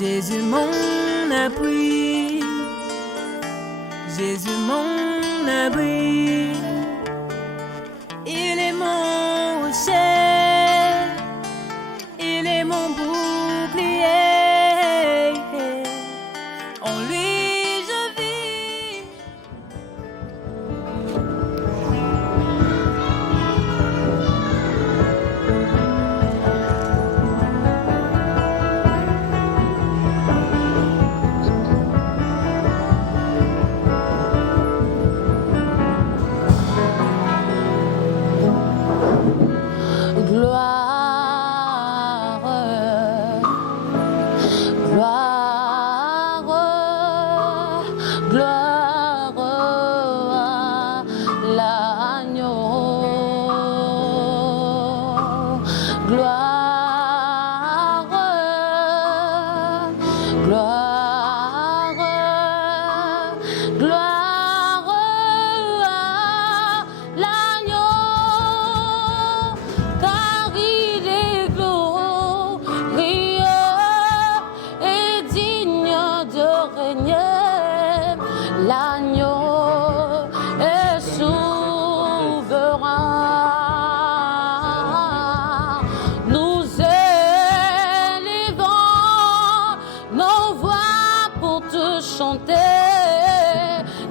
Jésus mon abri, Jésus mon abri, il est mon rocher, il est mon bouclier, en lui je vis.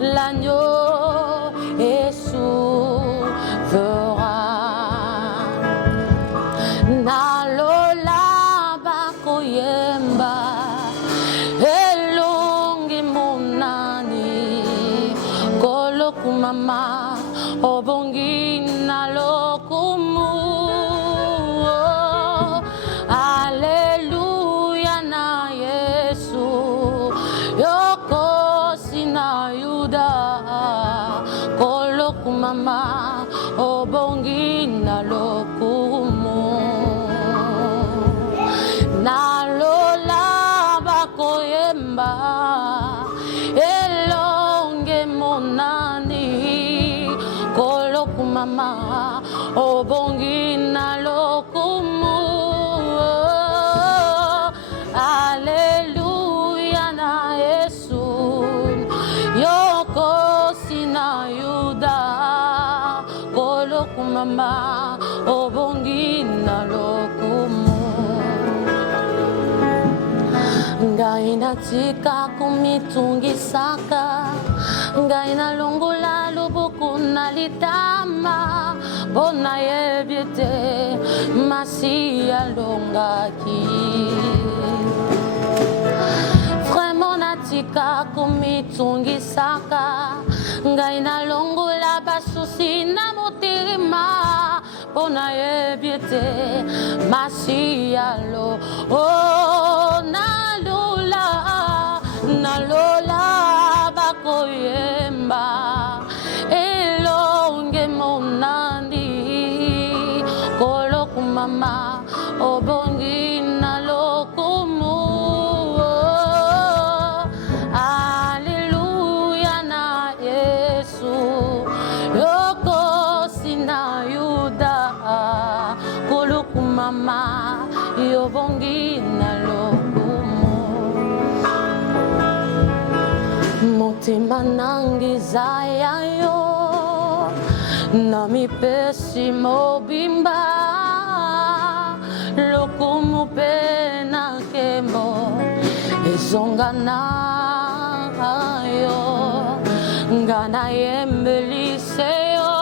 L'agneau est souverain. Nalola bakoyemba elongi monani kolokumama obongi nalokumu. Alleluia na Yesu yoko sina yuda kolokumama obongi nalokumu. Nalola bakoyemba elonge monani kolokumama obongi nalokumu. Alleluia na Yesu yoko sina yuda kolokumama obongi nalokumu. Ngai natika kumitungisaka, ngai nalongola lubuku nalitama, bona yebyete masiya longaki. Vraiment natika kumitungisaka, ngai nalongola basusi na motirima, bona yebyete masiya lo. Oh nalola bakoyemba elonge monandi kolokumama obongi nalokumu. Alleluia na Yesu yoko sina yuda kolokumama obongi nalokumu. Mutima nangiza yayo namipesi mobimba lokumu pena kembo ezonga nayo ngana yembeliseyo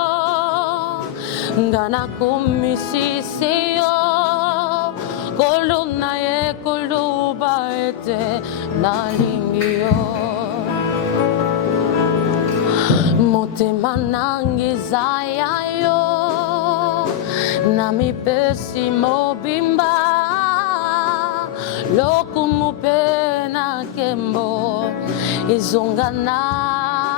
ngana kumisiseyo koluna ye koluba ete nalingiyo. Motema nangiza yayo namipesi mobimba lokumu pena kembo izonga nayo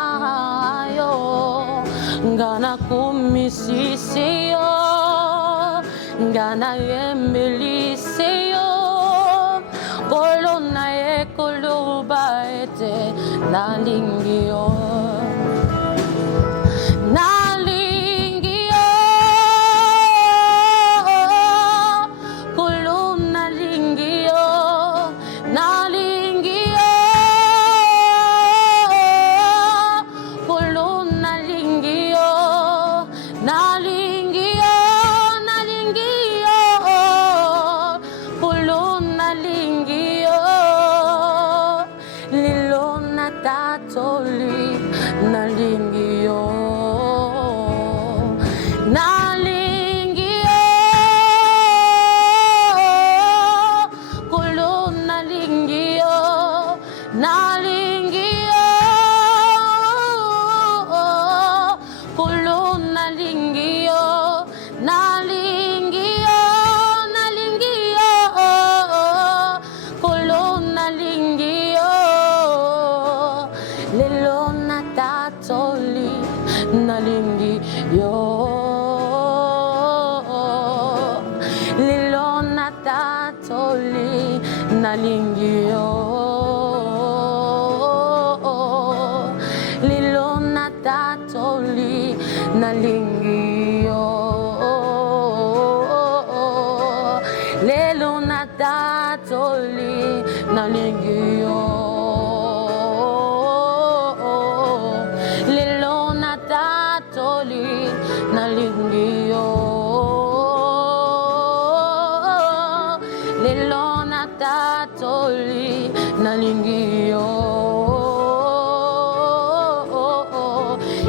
ngana kumisisiyo ngana yembelisiyo kolona ye koluba ete nalingiyo. Nali nalingi yo lelo natatoli nalingi yo lelo natatoli nalingi yo lelo natatoli nalingi yo lelo natatoli nalingi yo lelo natatoli nalingi yo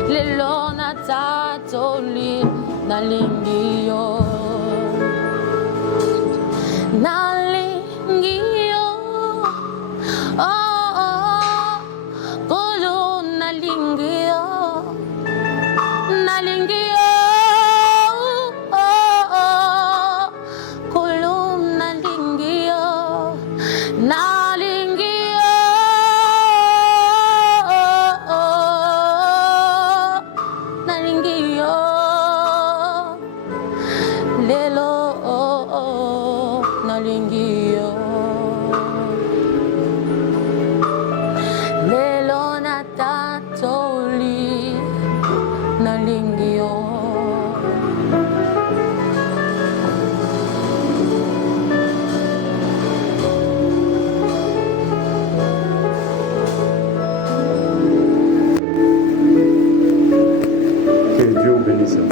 lelo natatoli nalingi yo nalingi yo kolo nalingi yo nalingi yo kolo nalingi yo nalingi yo nalingi yo lelo nalingi yo lelo natatoli nalingi yo Que Dieu vous bénisse.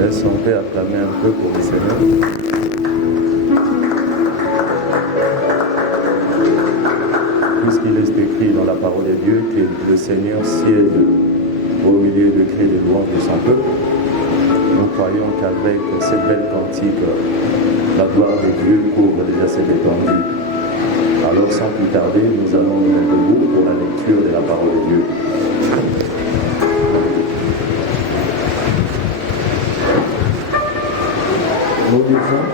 Laisse on peut acclamer un peu pour le Seigneur. Puisqu'il est écrit dans la parole de Dieu que le Seigneur siège au milieu de cris de louange de son peuple, nous croyons qu'avec cette belle cantique, la gloire de Dieu couvre déjà cette étendue. Alors sans plus tarder, nous allons nous mettre debout pour la lecture de la parole de Dieu. Nous lisons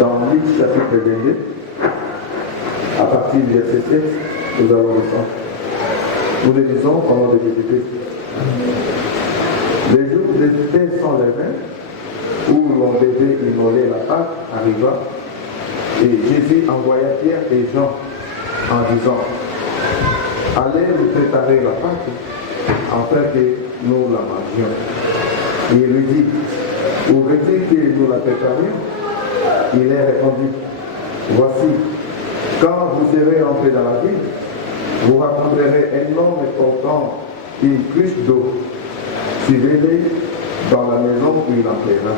dans Luc chapitre 22, à partir du verset 7, nous allons ensemble. Nous le lisons pendant de Jésus-Christ. Le jour de paix sans levain, où l'on devait immoler la Pâque, arriva, et Jésus envoya Pierre et Jean en disant: allez nous préparer la Pâque, afin que nous la mangions. Et il lui dit: où veut-il que nous la préparions? Il leur répondit: voici, quand vous serez entrés dans la ville, vous rencontrerez un homme portant une cruche d'eau. Suivez-les dans la maison où il entrera.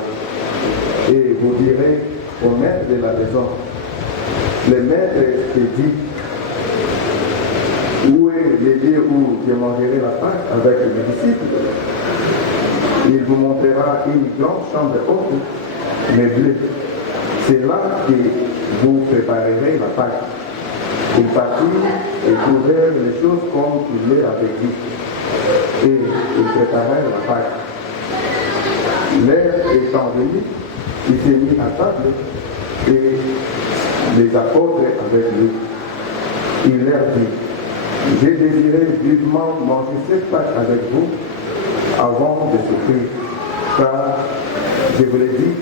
Et vous direz au maître de la maison: le maître te dit, où est le lieu où je mangerai la Pâque avec mes disciples? Il vous montrera une grande chambre haute, meublée. C'est là que vous préparerez la Pâque. Ils partirent et trouvèrent les choses comme il les avait dit. Et ils préparèrent la Pâque. L'heure étant venue, il s'est mis à table et les apôtres avec lui. Il leur dit: j'ai désiré vivement manger cette Pâque avec vous avant de souffrir, car je vous l'ai dit,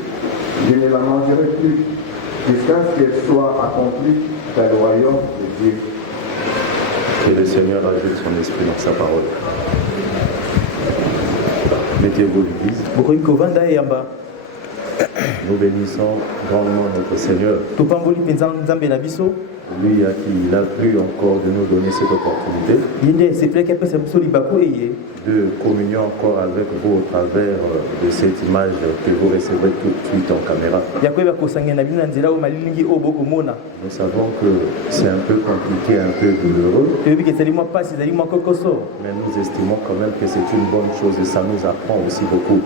je ne la mangerai plus jusqu'à ce qu'elle soit accomplie dans le royaume de Dieu. Que le Seigneur ajoute son esprit dans sa parole. Mettez-vous l'église. Nous bénissons grandement notre Seigneur. Lui à qui il a plu encore de nous donner cette opportunité de communion encore avec vous au travers de cette image que vous recevrez tout de suite en caméra. Nous savons que c'est un peu compliqué, un peu douloureux, mais nous estimons quand même que c'est une bonne chose et ça nous apprend aussi beaucoup.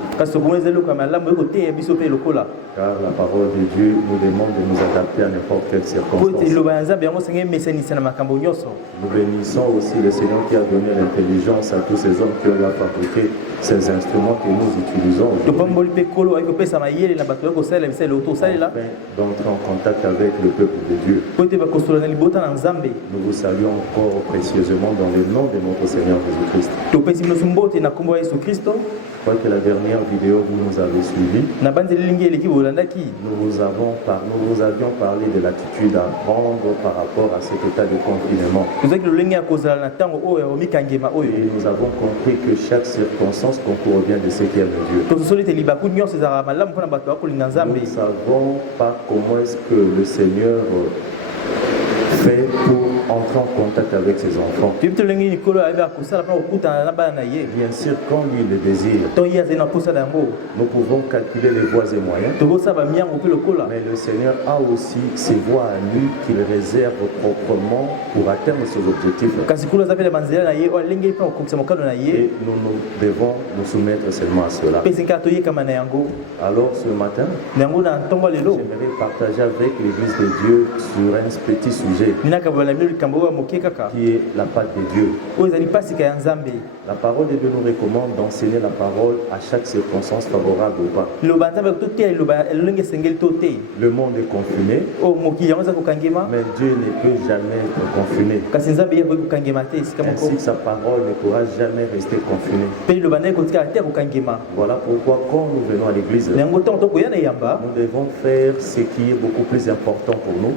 Car la parole de Dieu nous demande de nous adapter à n'importe quelle circonstance. Nous bénissons aussi le Seigneur qui a donné l'intelligence à tous ces hommes qui ont fabriqué ces instruments que nous utilisons afin d'entrer en contact avec le peuple de Dieu. Nous vous saluons encore précieusement dans le nom de notre Seigneur Jésus-Christ. Je crois que la dernière vidéo vous nous avez suivi. Nous vous avions parlé de l'attitude à prendre par rapport à cet état de confinement. Et nous avons compris que chaque circonstance concourt bien de ce qui aime Dieu. Nous ne savons pas comment est-ce que le Seigneur fait pour entrer en contact avec ses enfants. Bien sûr, quand lui le désire, nous pouvons calculer les voies et moyens. Mais le Seigneur a aussi ses voies à lui qu'il réserve proprement pour atteindre ses objectifs. Et nous devons nous soumettre seulement à cela. Alors ce matin, j'aimerais partager avec l'Église de Dieu sur un petit sujet qui est la patte de Dieu. La parole de Dieu nous recommande d'enseigner la parole à chaque circonstance favorable ou pas. Le monde est confiné, mais Dieu ne peut jamais être confiné. Ainsi que sa parole ne pourra jamais rester confinée. Voilà pourquoi quand nous venons à l'église, nous devons faire ce qui est beaucoup plus important pour nous.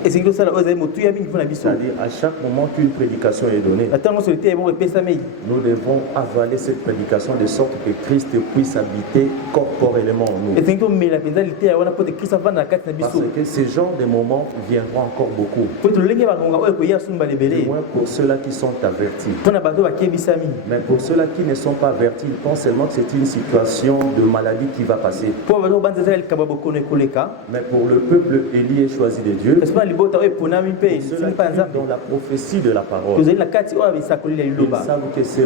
C'est-à-dire à chaque moment qu'une prédication est donnée, nous devons avaler cette prédication de sorte que Christ puisse habiter corporellement en nous. Parce que ce genre de moments viendront encore beaucoup. Du moins pour ceux-là qui sont avertis. Mais pour ceux-là qui ne sont pas avertis, ils pensent seulement que c'est une situation de maladie qui va passer. Mais pour le peuple élu et choisi de Dieu, dans la prophétie de la parole, ils savent que ce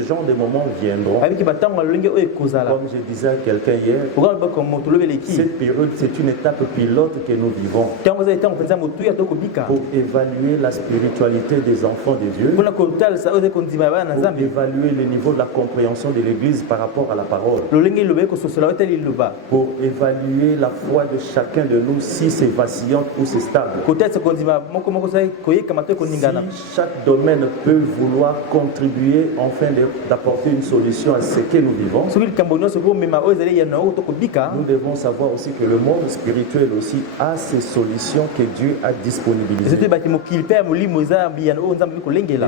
genre de moments viendront. Comme je disais à quelqu'un hier, cette période, c'est une étape pilote que nous vivons pour évaluer la spiritualité des enfants de Dieu, pour évaluer le niveau de la compréhension de l'Église par rapport à la parole, pour évaluer la foi de chacun de nous, si c'est vacillante ou c'est stable. Si chaque domaine peut vouloir contribuer afin d'apporter une solution à ce que nous vivons, nous devons savoir aussi que le monde spirituel aussi a ses solutions que Dieu a disponibilisées.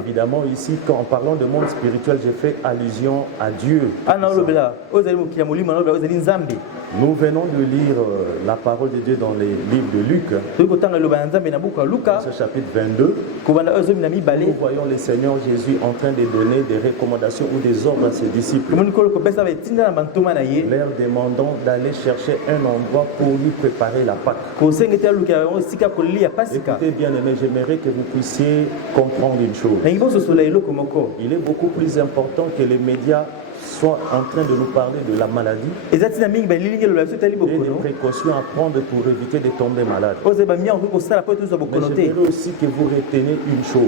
Évidemment, ici, en parlant de monde spirituel, j'ai fait allusion à Dieu. Nous venons de lire la parole de Dieu dans les livres de Luc, ce chapitre 22. Nous voyons le Seigneur Jésus en train de donner des recommandations ou des ordres à ses disciples, leur demandant d'aller chercher un endroit pour lui préparer la Pâque. Écoutez bien aimé, j'aimerais que vous puissiez comprendre une chose. Il est beaucoup plus important que les médias soient en train de nous parler de la maladie et des précautions à prendre pour éviter de tomber malade. Mais j'aimerais aussi que vous reteniez une chose.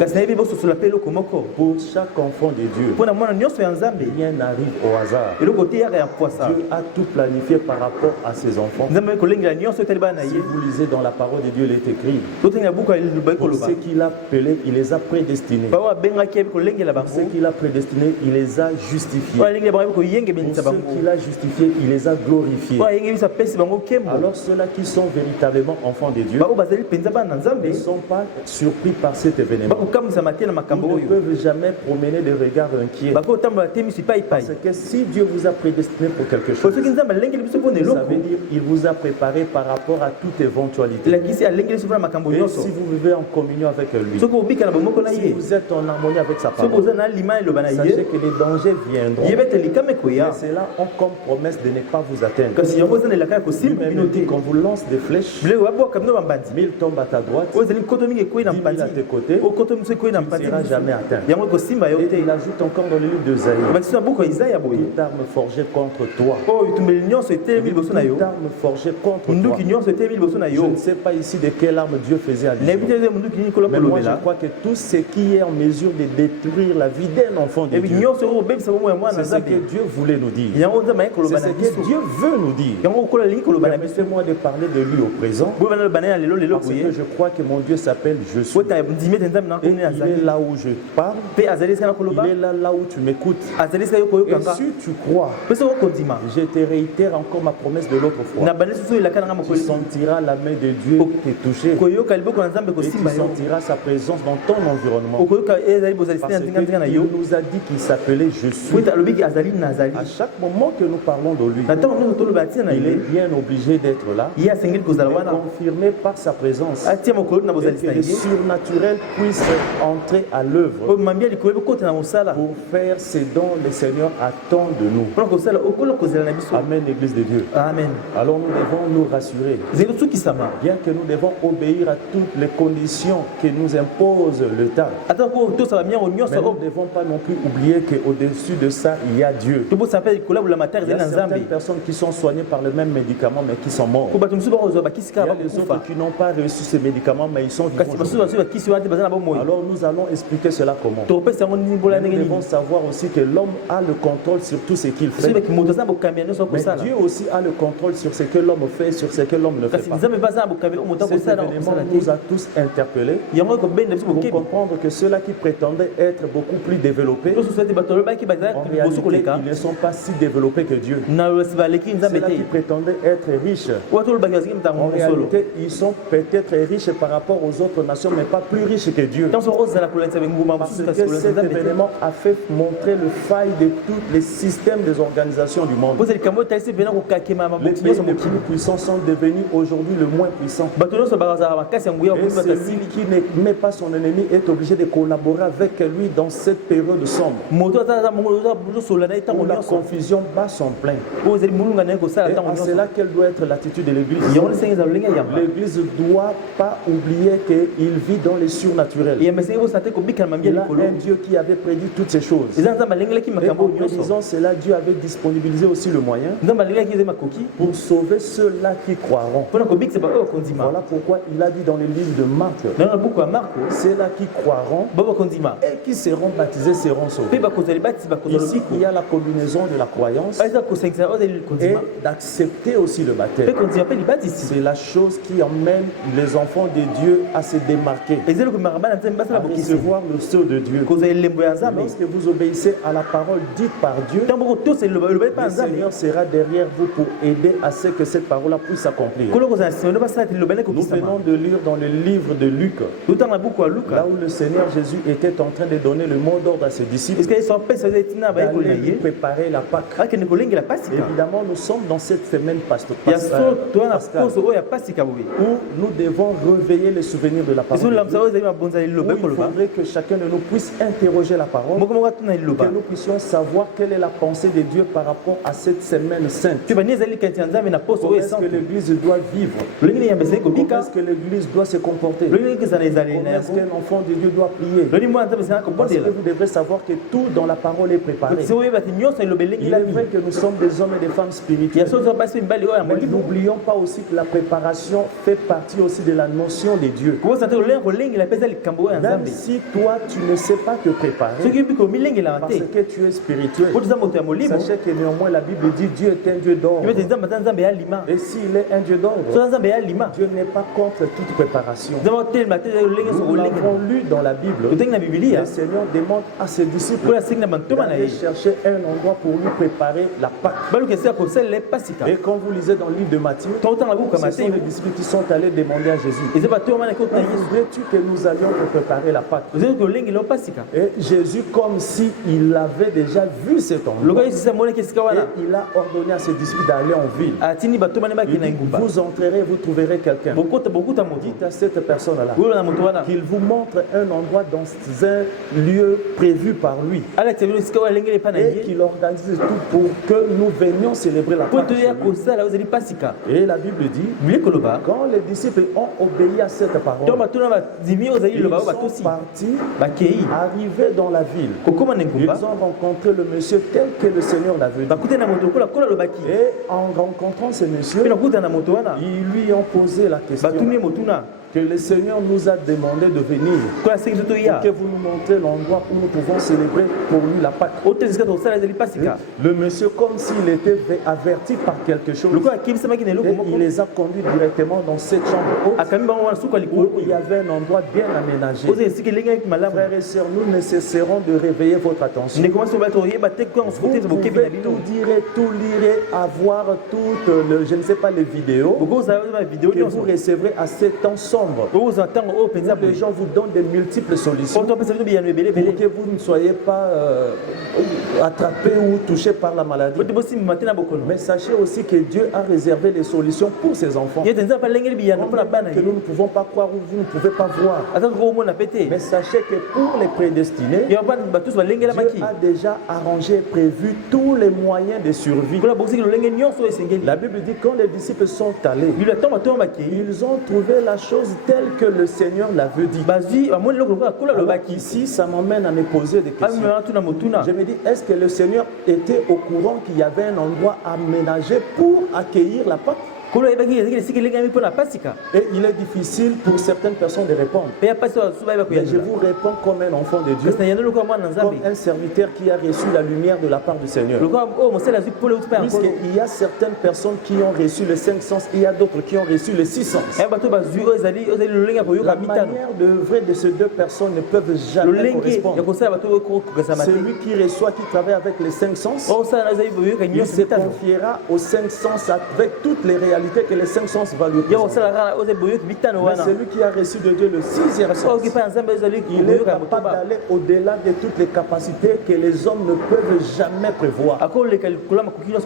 Pour chaque enfant de Dieu, rien n'arrive au hasard. Dieu a tout planifié par rapport à ses enfants. Si vous lisez dans la parole de Dieu, il est écrit, pour ceux qu'il a appelés, il les a prédestinés. Pour ceux qu'il a prédestinés, il les a justifiés. Pour ceux qu'il a justifiés, il les a glorifiés. Alors ceux-là qui sont véritablement enfants de Dieu ne sont pas surpris par cet événement. Ils ne peuvent jamais promener des regards inquiets. Parce que si Dieu vous a prédestiné pour quelque chose, ça veut dire qu'il vous a préparé par rapport à toute éventualité. Et si vous vivez en communion avec lui, si vous êtes en harmonie avec sa parole, sachez que les dangers viendront. Mais cela ont comme promesse de ne pas vous atteindre. Lui-même dit qu'on vous lance des flèches. 1000 tombent à ta droite, 10 000 à tes côtés, tu ne seras jamais atteint. Et il ajoute encore dans le livre d'Esaïe, toute arme forgée contre toi. Toute arme forgée contre toi. Je ne sais pas ici de quelle arme Dieu faisait allusion. Mais moi je crois que tout ce qui est en mesure de détruire la vie d'un enfant de Dieu, c'est ce que Dieu voulait nous dire. C'est ce que Dieu veut nous dire. Permettez-moi de parler de lui au présent. Parce que je crois que mon Dieu s'appelle Je suis. Et il est là où je parle. Il est là où tu m'écoutes. Et si tu crois, je te réitère encore ma promesse de l'autre fois. Tu sentiras la main de Dieu te toucher. Et tu sentiras sa présence dans ton environnement. Parce qu'il nous a dit qu'il s'appelait Je suis. À chaque moment que nous parlons de lui, il est bien obligé d'être là, confirmé par sa présence, et que le surnaturel puisse entrer à l'œuvre pour faire ce dont le Seigneur attend de nous. Amen, l'Église de Dieu. Amen. Alors nous devons nous rassurer, bien que nous devons obéir à toutes les conditions que nous impose le temps. Mais nous ne devons pas non plus oublier qu'au-dessus de ça, il y a Dieu. Il y a certaines personnes qui sont soignées par le même médicament mais qui sont morts. Il y a les autres qui n'ont pas reçu ces médicaments mais ils sont vivants. Alors nous allons expliquer cela comment. Nous devons savoir aussi que l'homme a le contrôle sur tout ce qu'il fait. Mais Dieu aussi a le contrôle sur ce que l'homme fait et sur ce que l'homme ne fait pas. Cet événement nous a tous interpellés pour comprendre que ceux-là qui prétendaient être beaucoup plus développés, en réalité, ils ne sont pas si développés que Dieu. Ceux-là qui prétendaient être riches, en réalité, ils sont peut-être riches par rapport aux autres nations, mais pas plus riches que Dieu. Parce que cet événement a fait montrer le faille de tous les systèmes des organisations du monde. Les pays les plus puissants sont devenus aujourd'hui le moins puissants. Et celui qui ne met pas son ennemi est obligé de collaborer avec lui dans cette période sombre. Où la confusion bat son plein. Et c'est là quelle doit être l'attitude de l'Église. L'Église ne doit pas oublier qu'il vit dans les surnaturels. Il y a un Dieu qui avait prédit toutes ces choses. Et en prédisant cela, Dieu avait disponibilisé aussi le moyen pour sauver ceux-là qui croiront. Voilà pourquoi il a dit dans le livre de Marc, ceux-là qui croiront et qui seront baptisés seront sauvés. Ici, il y a la combinaison de la croyance et d'accepter aussi le baptême. C'est la chose qui emmène les enfants de Dieu à se démarquer, à recevoir le sceau de Dieu. Lorsque vous obéissez à la parole dite par Dieu, le Seigneur sera derrière vous pour aider à ce que cette parole puisse s'accomplir. Nous venons de lire dans le livre de Luc, là où le Seigneur Jésus était en train de donner le mot d'ordre à ses disciples d'aller préparer la Pâque. Évidemment, nous sommes dans cette semaine pastorale où nous devons réveiller les souvenirs de la parole de Dieu. Il faudrait que chacun de nous puisse interroger la parole, que nous puissions savoir quelle est la pensée de Dieu par rapport à cette semaine sainte. Comment est-ce que l'Église doit vivre? Comment est-ce que l'Église doit se comporter? Comment est-ce qu'un enfant de Dieu doit prier? Parce que vous devrez savoir que tout dans la parole est préparé. Il est vrai que nous sommes des hommes et des femmes spirituels. Mais n'oublions pas aussi que la préparation fait partie aussi de la notion de Dieu. Même si toi tu ne sais pas te préparer parce que tu es spirituel, sachez que néanmoins la Bible dit Dieu est un Dieu d'ordre. Et s'il est un Dieu d'ordre, Dieu n'est pas contre toute préparation. Nous l'avons lu dans la Bible. Le Seigneur demande à ses disciples d'aller chercher un endroit pour lui préparer la Pâque. Et quand vous lisez dans le livre de Matthieu, ce sont les disciples qui sont allés demander à Jésus, voudrais-tu que nous allions te préparer la Pâque? Et Jésus, comme s'il avait déjà vu cet endroit, et il a ordonné à ses disciples d'aller en ville. Il dit, vous entrerez, vous trouverez quelqu'un. Dites à cette personne-là qu'il vous montre un endroit dans un lieu prévu par lui. Et qu'il organise tout pour que nous venions célébrer la Pâque. Et la Bible dit, quand les disciples ont obéi à cette parole, ils sont partis, arrivés dans la ville. Ils ont rencontré le monsieur tel que le Seigneur l'avait dit. Et en rencontrant ce monsieur, ils lui ont posé la question que le Seigneur nous a demandé de venir pour que vous nous montrez l'endroit où nous pouvons célébrer pour lui la Pâque. Le monsieur, comme s'il était averti par quelque chose, il les a conduits directement dans cette chambre haute où il y avait un endroit bien aménagé. Frères et sœurs, nous ne cesserons de réveiller votre attention. Vous pouvez tout dire, tout lire, avoir toutes, je ne sais pas, les vidéos que vous recevrez à cet temps sombre. Les gens vous donnent de multiples solutions pour que vous ne soyez pas attrapé ou touché par la maladie. Mais sachez aussi que Dieu a réservé des solutions pour ses enfants que nous ne pouvons pas croire ou vous ne pouvez pas voir. Mais sachez que pour les prédestinés, Dieu a déjà arrangé et prévu tous les moyens de survie. La Bible dit que quand les disciples sont allés, ils ont trouvé la chose telle que le Seigneur l'avait dit. Alors ici, ça m'emmène à me poser des questions. Je me dis, est-ce que le Seigneur était au courant qu'il y avait un endroit aménagé pour accueillir la Pâque? Et il est difficile pour certaines personnes de répondre. Mais je vous réponds comme un enfant de Dieu, comme un serviteur qui a reçu la lumière de la part du Seigneur. Puisqu'il y a certaines personnes qui ont reçu les 5 sens, et il y a d'autres qui ont reçu les 6 sens. La manière d'œuvrer de ces deux personnes ne peuvent jamais correspondre. Celui qui reçoit, qui travaille avec les 5 sens, il se confiera aux 5 sens avec toutes les réalités que les 5 sens va lui présenter. Mais celui qui a reçu de Dieu le 6e sens, il est capable d'aller au-delà de toutes les capacités que les hommes ne peuvent jamais prévoir.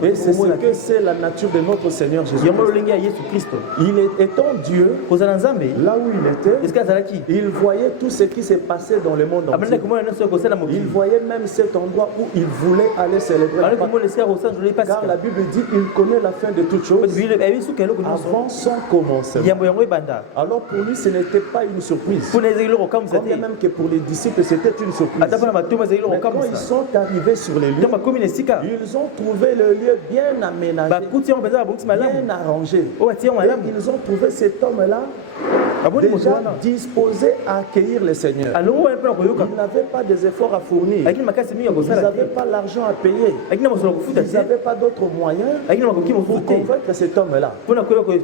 Et c'est ce que c'est la nature de notre Seigneur Jésus-Christ. Il étant Dieu, là où il était, il voyait tout ce qui s'est passé dans le monde entier. Il voyait même cet endroit où il voulait aller célébrer la Pâque. Car la Bible dit qu'il connaît la fin de toutes choses avant son commencement. Alors pour lui, ce n'était pas une surprise. Quand bien même que pour les disciples, c'était une surprise. Mais quand ils sont arrivés sur les lieux, ils ont trouvé le lieu bien aménagé, bien arrangé. Et ils ont trouvé cet homme-là déjà disposé à accueillir le Seigneur. Ils n'avaient pas des efforts à fournir. Ils n'avaient pas l'argent à payer. Ils n'avaient pas d'autres moyens pour convaincre cet homme-là. Pourquoi?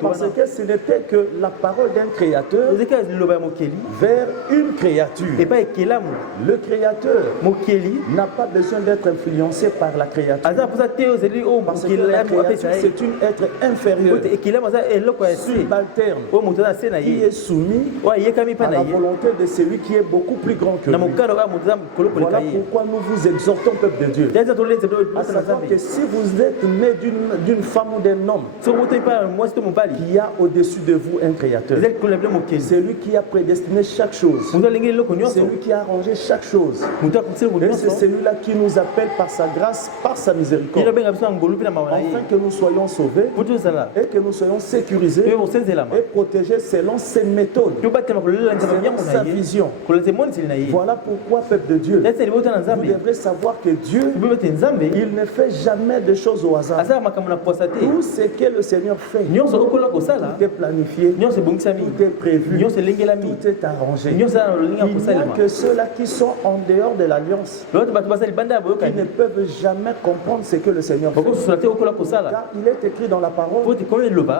Parce que ce n'était que la parole d'un créateur vers une créature. Le créateur n'a pas besoin d'être influencé par la créature. Parce que la créature, c'est une être inférieur, subalterne, qui est soumis à la volonté de celui qui est beaucoup plus grand que lui. Voilà pourquoi nous vous exhortons, peuple de Dieu, à savoir que si vous êtes né d'une femme ou d'un homme, il y a au-dessus de vous un créateur. C'est lui qui a prédestiné chaque chose. C'est lui qui a arrangé chaque chose. Et c'est celui-là qui nous appelle par sa grâce, par sa miséricorde, afin que nous soyons sauvés et que nous soyons sécurisés et protégés selon ses méthodes, selon sa vision. Voilà pourquoi, peuple de Dieu, vous devrez savoir que Dieu, il ne fait jamais de choses au hasard. Tout ce que le Seigneur fait, tout est planifié, tout est prévu, tout est arrangé. Il n'y a que ceux-là qui sont en dehors de l'alliance qui ne peuvent jamais comprendre ce que le Seigneur fait. Car il est écrit dans la parole,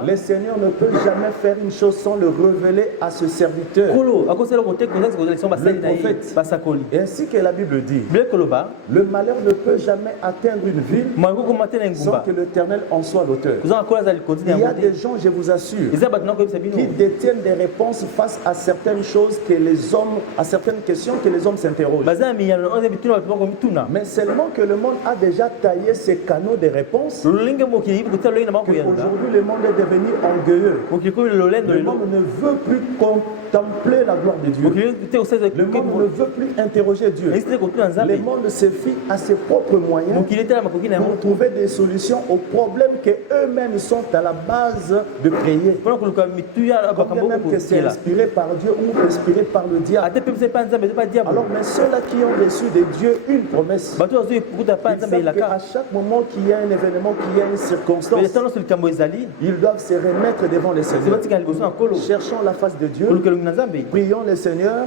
le Seigneur ne peut jamais faire une chose sans le révéler à ce serviteur, le prophète. Et ainsi que la Bible dit, le malheur ne peut jamais atteindre une ville sans que l'Éternel en soit l'auteur. Il y a des gens, je vous assure, qui détiennent des réponses face à certaines choses que les hommes, à certaines questions que les hommes s'interrogent. Mais seulement que le monde a déjà taillé ses canaux de réponses. Aujourd'hui, le monde est devenu orgueilleux. Le monde ne veut plus contempler la gloire de Dieu. Le monde ne veut plus interroger Dieu. Le monde se fie à ses propres moyens pour trouver des solutions aux problèmes qu'eux-mêmes sont à la base de créer. Quand même que c'est inspiré par Dieu ou inspiré par le diable. Alors, mais ceux-là qui ont reçu de Dieu une promesse, ils savent qu'à chaque moment qu'il y a un événement, qu'il y a une circonstance, ils doivent se remettre devant le Seigneur. Cherchons la face de Dieu. Prions le Seigneur.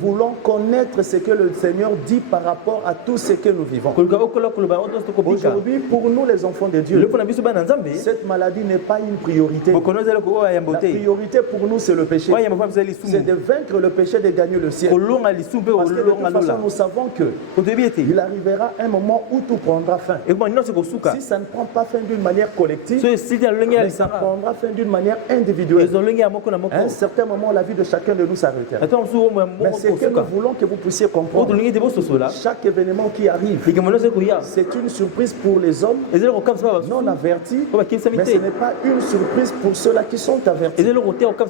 Voulons connaître ce que le Seigneur dit par rapport à tout ce que nous vivons. Aujourd'hui, pour nous les enfants de Dieu, cette maladie n'est pas une priorité. La priorité pour nous, c'est le péché. C'est de vaincre le péché, de gagner le ciel. Parce que de toute façon, nous savons qu'il arrivera un moment où tout prendra fin. Si ça ne prend pas fin d'une manière collective, mais ça prendra fin d'une manière individuelle. À un certain moment, la vie de chacun de nous s'arrêtera. Mais c'est que nous voulons que vous puissiez comprendre. Chaque événement qui arrive, c'est une surprise pour les hommes non avertis, mais ce n'est pas une surprise pour ceux-là qui sont avertis. Encore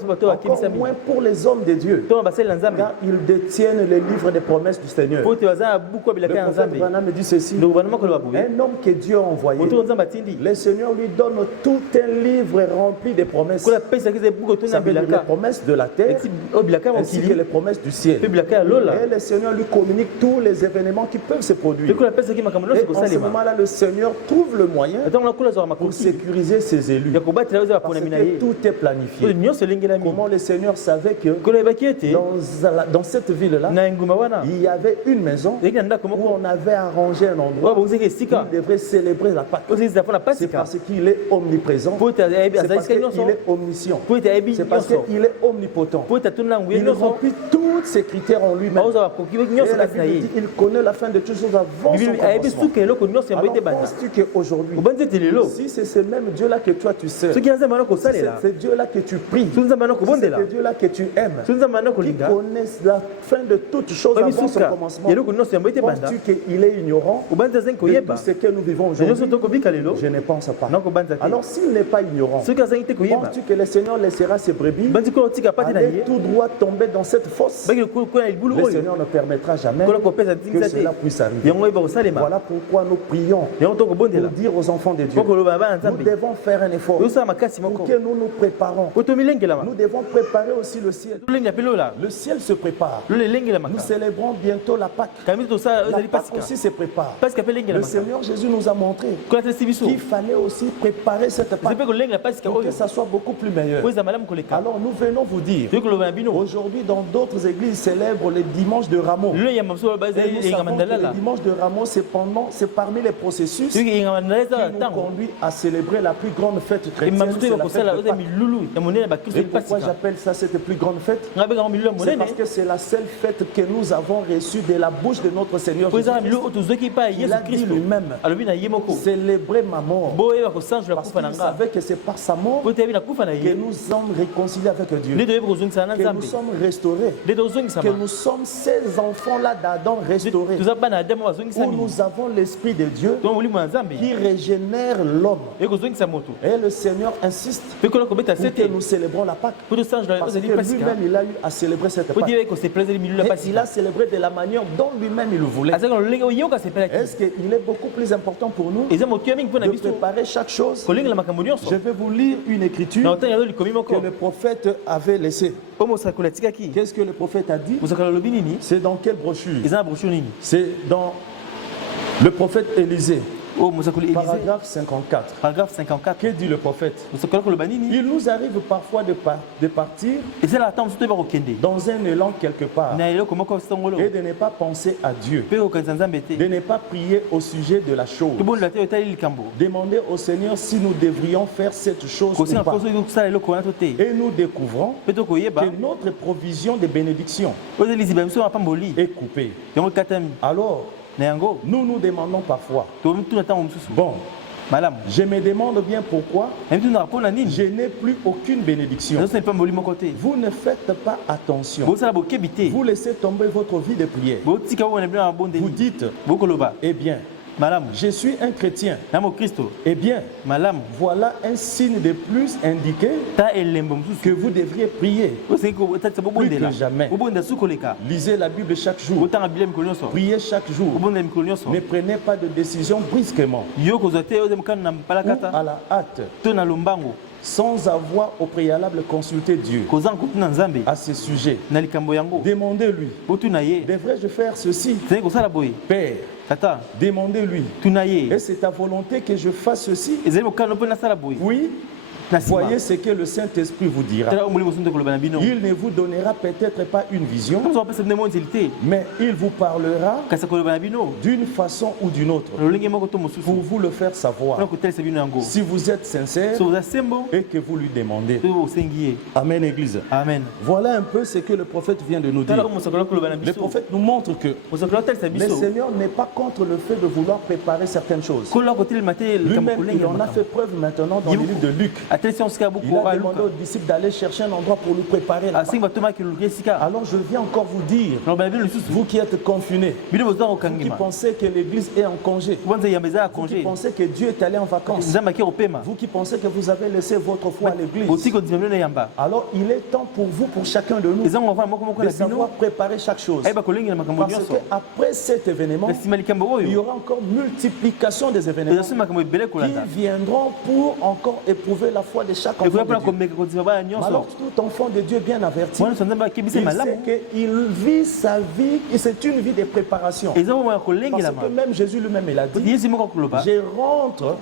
moins pour les hommes de Dieu, car ils détiennent les livres des promesses du Seigneur. Le prophète Branham dit ceci: un homme que Dieu a envoyé, le Seigneur lui donne tout un livre rempli de promesses. Ça veut dire les promesses de la terre ainsi que les promesses du ciel. Et le Seigneur lui communique tous les événements qui peuvent se produire. Et en ce moment-là, le Seigneur trouve le moyen pour sécuriser ses élus. Parce que tout est planifié. Comment le Seigneur savait que dans cette ville-là, il y avait une maison où on avait arrangé un endroit où il devrait célébrer la Pâque. C'est parce qu'il est omniprésent. C'est parce qu'il est omniscient. C'est parce qu'il est omnipotent. Il remplit tous ces critères en lui-même. Et la Bible dit qu'il connaît la fin de toutes choses avant son commencement. Alors penses-tu qu'aujourd'hui, si c'est ce même Dieu-là que toi tu sers, c'est ce Dieu-là que tu pries, c'est ce Dieu-là que tu aimes, qui connaît la fin de toutes choses avant son commencement, penses-tu qu'il est ignorant de tout ce que nous vivons aujourd'hui? Je ne pense pas. Alors s'il n'est pas ignorant, penses-tu que le Seigneur laissera ses brebis aller tout droit tomber dans cette fosse? Le Seigneur ne permettra jamais que cela puisse arriver. Voilà pourquoi nous prions pour dire aux enfants de Dieu, nous devons faire un effort pour que nous nous préparons. Nous devons préparer aussi le ciel. Le ciel se prépare. Nous célébrons bientôt la Pâque. La Pâque aussi se prépare. Le Seigneur Jésus nous a montré qu'il fallait aussi préparer cette Pâque pour que ça soit beaucoup plus meilleur. Alors nous venons vous dire, aujourd'hui dans d'autres églises célèbrent les dimanches de Rameaux. Et nous savons que les dimanches de Rameaux, c'est parmi les processus qui nous conduit à célébrer la plus grande fête chrétienne, c'est la fête de Pâques. Et pourquoi j'appelle ça cette plus grande fête? C'est parce que c'est la seule fête que nous avons reçue de la bouche de notre Seigneur Jésus-Christ. Il a dit lui-même, célébrer ma mort, parce qu'il savait que c'est par sa mort que nous sommes réconciliés avec Dieu, que nous sommes restaurés, que nous sommes ces enfants-là d'Adam restaurés, où nous avons l'Esprit de Dieu qui régénère l'homme. Et le Seigneur insiste pour que nous célébrons la Pâque, parce que lui-même il a eu à célébrer cette Pâque. Et il a célébré de la manière dont lui-même il le voulait. Est-ce qu'il est beaucoup plus important pour nous de préparer chaque chose? Je vais vous lire une écriture que le prophète avait laissée. Qu'est-ce que le prophète a dit? C'est dans quelle brochure? C'est dans le prophète Élisée. Paragraphe 54. Que dit le prophète? Il nous arrive parfois de partir dans un élan quelque part et de ne pas penser à Dieu, de ne pas prier au sujet de la chose, demander au Seigneur si nous devrions faire cette chose ou pas. Et nous découvrons que notre provision de bénédiction est coupée. Alors, nous nous demandons parfois, bon, je me demande bien pourquoi je n'ai plus aucune bénédiction. Vous ne faites pas attention. Vous laissez tomber votre vie de prière. Vous dites, eh bien, Malamu. Je suis un chrétien. Namo Christo. Eh bien, Malamu. voilà un signe de plus indiqué Ta elembo msusu. que vous devriez prier. Plus que jamais. Lisez la Bible chaque jour. Priez chaque jour. Ne prenez pas de décision brusquement ou à la hâte, sans avoir au préalable consulté Dieu à ce sujet. Demandez-lui, devrais-je faire ceci? Père, demandez-lui, et c'est ta volonté que je fasse ceci? Oui. Voyez ce que le Saint-Esprit vous dira. Il ne vous donnera peut-être pas une vision, mais il vous parlera d'une façon ou d'une autre pour vous le faire savoir. Si vous êtes sincère et que vous lui demandez. Amen, Église. Amen. Voilà un peu ce que le prophète vient de nous dire. Le prophète nous montre que le Seigneur n'est pas contre le fait de vouloir préparer certaines choses. Lui-même, il en a fait preuve maintenant dans le livre de Luc. Il a demandé aux disciples d'aller chercher un endroit pour lui préparer la part. Alors je viens encore vous dire, vous qui êtes confinés, vous qui pensez que l'église est en congé, vous qui pensez que Dieu est allé en vacances, vous qui pensez que vous avez laissé votre foi à l'église, alors il est temps pour vous, pour chacun de nous, de savoir préparer chaque chose. Parce qu'après cet événement, il y aura encore multiplication des événements qui viendront pour encore éprouver la foi de chaque enfant de Dieu. Alors tout enfant de Dieu bien averti, il sait qu'il vit sa vie, et c'est une vie de préparation. Parce que même Jésus lui-même il a dit, je rentre,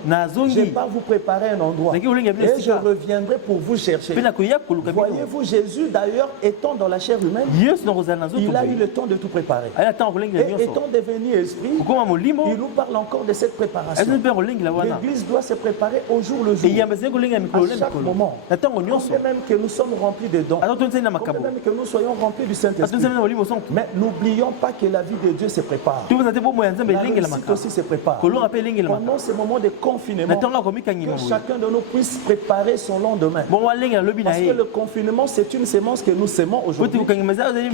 je vais pas vous préparer un endroit et je reviendrai pour vous chercher. Voyez-vous, Jésus d'ailleurs étant dans la chair humaine, il a eu le temps de tout préparer. Et étant devenu esprit, il nous parle encore de cette préparation. L'église doit se préparer au jour le jour. À chaque moment, même que nous sommes remplis de dons, même que nous soyons remplis du Saint-Esprit, mais n'oublions pas que la vie de Dieu se prépare. La réussite aussi se prépare. Pendant ce moment de confinement, que chacun de nous puisse préparer son lendemain. Parce que le confinement, c'est une sémence que nous sémons aujourd'hui, que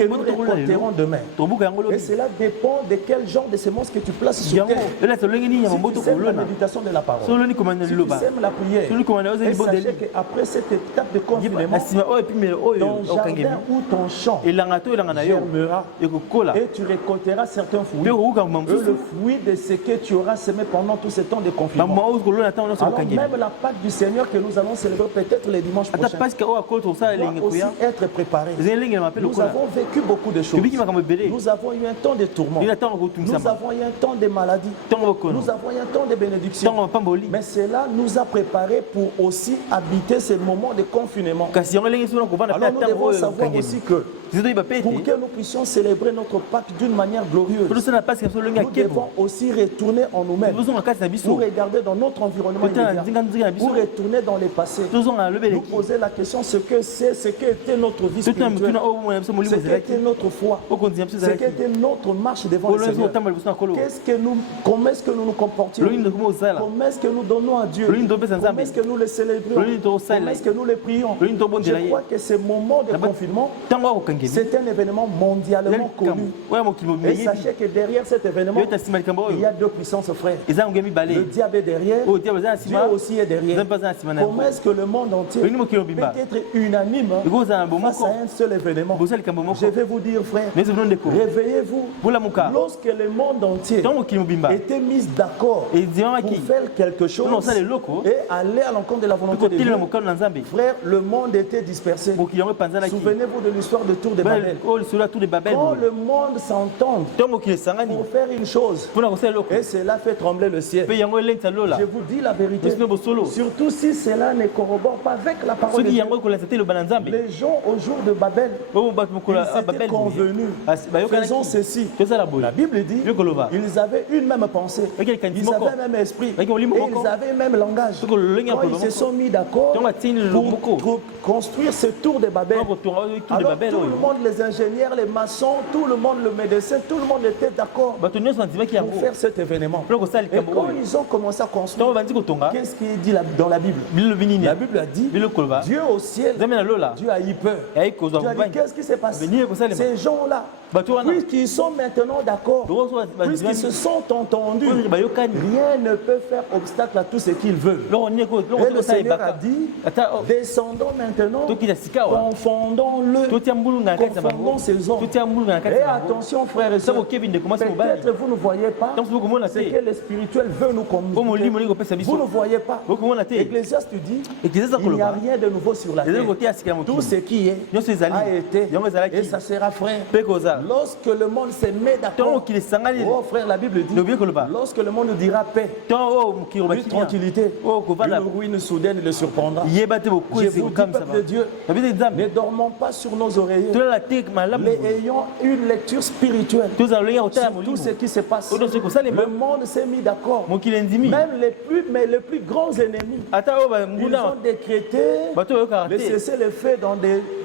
nous récolterons demain. Et cela dépend de quel genre de sémence que tu places sur terre. Si tu sèmes la méditation de la parole, si tu sèmes la prière, et sachez qu'après cette étape de confinement, ton jardin ou ton champ germera et tu récolteras certains fruits. Le fruit de ce que tu auras semé pendant tout ce temps de confinement. Alors même la Pâque du Seigneur que nous allons célébrer peut-être les dimanches prochains doit aussi être préparée. Nous avons vécu beaucoup de choses. Nous avons eu un temps de tourment. Nous avons eu un temps de maladie. Nous avons eu un temps de bénédiction. Mais cela nous a préparés pour aussi habiter ces moments de confinement. Alors nous devons savoir aussi que pour que nous puissions célébrer notre Pâque d'une manière glorieuse, nous devons aussi retourner en nous-mêmes, pour regarder dans notre environnement immédiat, pour retourner dans le passé, nous poser la question ce que c'est, ce qu'était notre vie spirituelle, ce qu'était notre foi, ce qu'était notre marche devant le Seigneur. Comment est-ce que nous nous comportions, comment est-ce que nous donnons à Dieu, comment est-ce que nous le célébrons, comment est-ce que nous le prions. Je crois que ce moment de confinement, c'est un événement mondialement connu. Et sachez que derrière cet événement, il y a deux puissances, frères. Le diable est derrière, Dieu aussi est derrière. Comment est-ce que le monde entier peut être unanime face à un seul événement? Je vais vous dire, frères, réveillez-vous. Lorsque le monde entier était mis d'accord pour faire quelque chose et aller à l'encontre de la volonté de Dieu, frère, le monde était dispersé. Souvenez-vous de l'histoire de Tour de Babel. Quand le monde s'entend pour faire une chose, et cela fait trembler le ciel, je vous dis la vérité, surtout si cela ne corrobore pas avec la parole de Dieu. Les gens au jour de Babel, ils étaient convenus, faisons ceci. La Bible dit, ils avaient une même pensée, ils avaient un même esprit, et ils avaient un même langage. Quand ils se sont mis d'accord pour construire ce tour de Babel, alors tout le monde, les ingénieurs, les maçons, tout le monde, le médecin, tout le monde était d'accord bato nyonso bandima ki pour yango faire cet événement. mpo kosala Et likambo quand oyo ils ont commencé à construire, ntango bandi kotonga qu'est-ce qu'il dit dans la Bible? bilobi nini La Bible a dit, bilo koloba Dieu au ciel, nzambe na lola Dieu a eu peur. yayi kozwa Dieu a dit, kobani qu'est-ce qui s'est passé? Venir pour ça, les Ces gens-là, bato wana puisqu'ils sont maintenant d'accord, puisqu'ils se sont entendus, bayokani rien ne peut faire obstacle à tout ce qu'ils veulent. loko nie ko Et loko le tosala Seigneur a ebaka dit, ata descendons maintenant, tokita sika wa confondons-le, totia mbulunga na kati na confondons bango ces hommes. totia mbulunga na kati Et na bango attention, frères et sako sœurs, kebi ndeko mwasi mobali peut-être vous ne voyez pas ntango soki okomona ce te que le spirituel veut nous po molimo communiquer. olingi kopesa Vous ne biso voyez pas. okomona te Ecclésiaste dit, eklesiasa il n'y a koloba rien de nouveau sur la ezali terre. kotia sika ya Tout mokili ce qui est nyonso ezali a été yango ezalaki et ça sera frère. mpe kozala Lorsque le monde se met ntango d'accord, mokili esangani oh frère, la Bible dit, lobi koloba lorsque le monde dira paix, ntango oyo mokili plus obaki bien tranquillité, oyo kovanda une ruine soudaine le surprendra. yeba te Je bokwesi vous dis, kokamisa peuple de Dieu, babi te nzambe ne dormons pas sur nos oreillers, tolala te malamu mais ayons une lecture spirituelle tozala lolenge kotala sur tout molimo ce qui se passe. oyo soki kosalema Le monde s'est mis d'accord. mokili endimi Même les plus grands ennemis, ata oyo ils banguna ont décrété bato bayokaka de te cesser le feu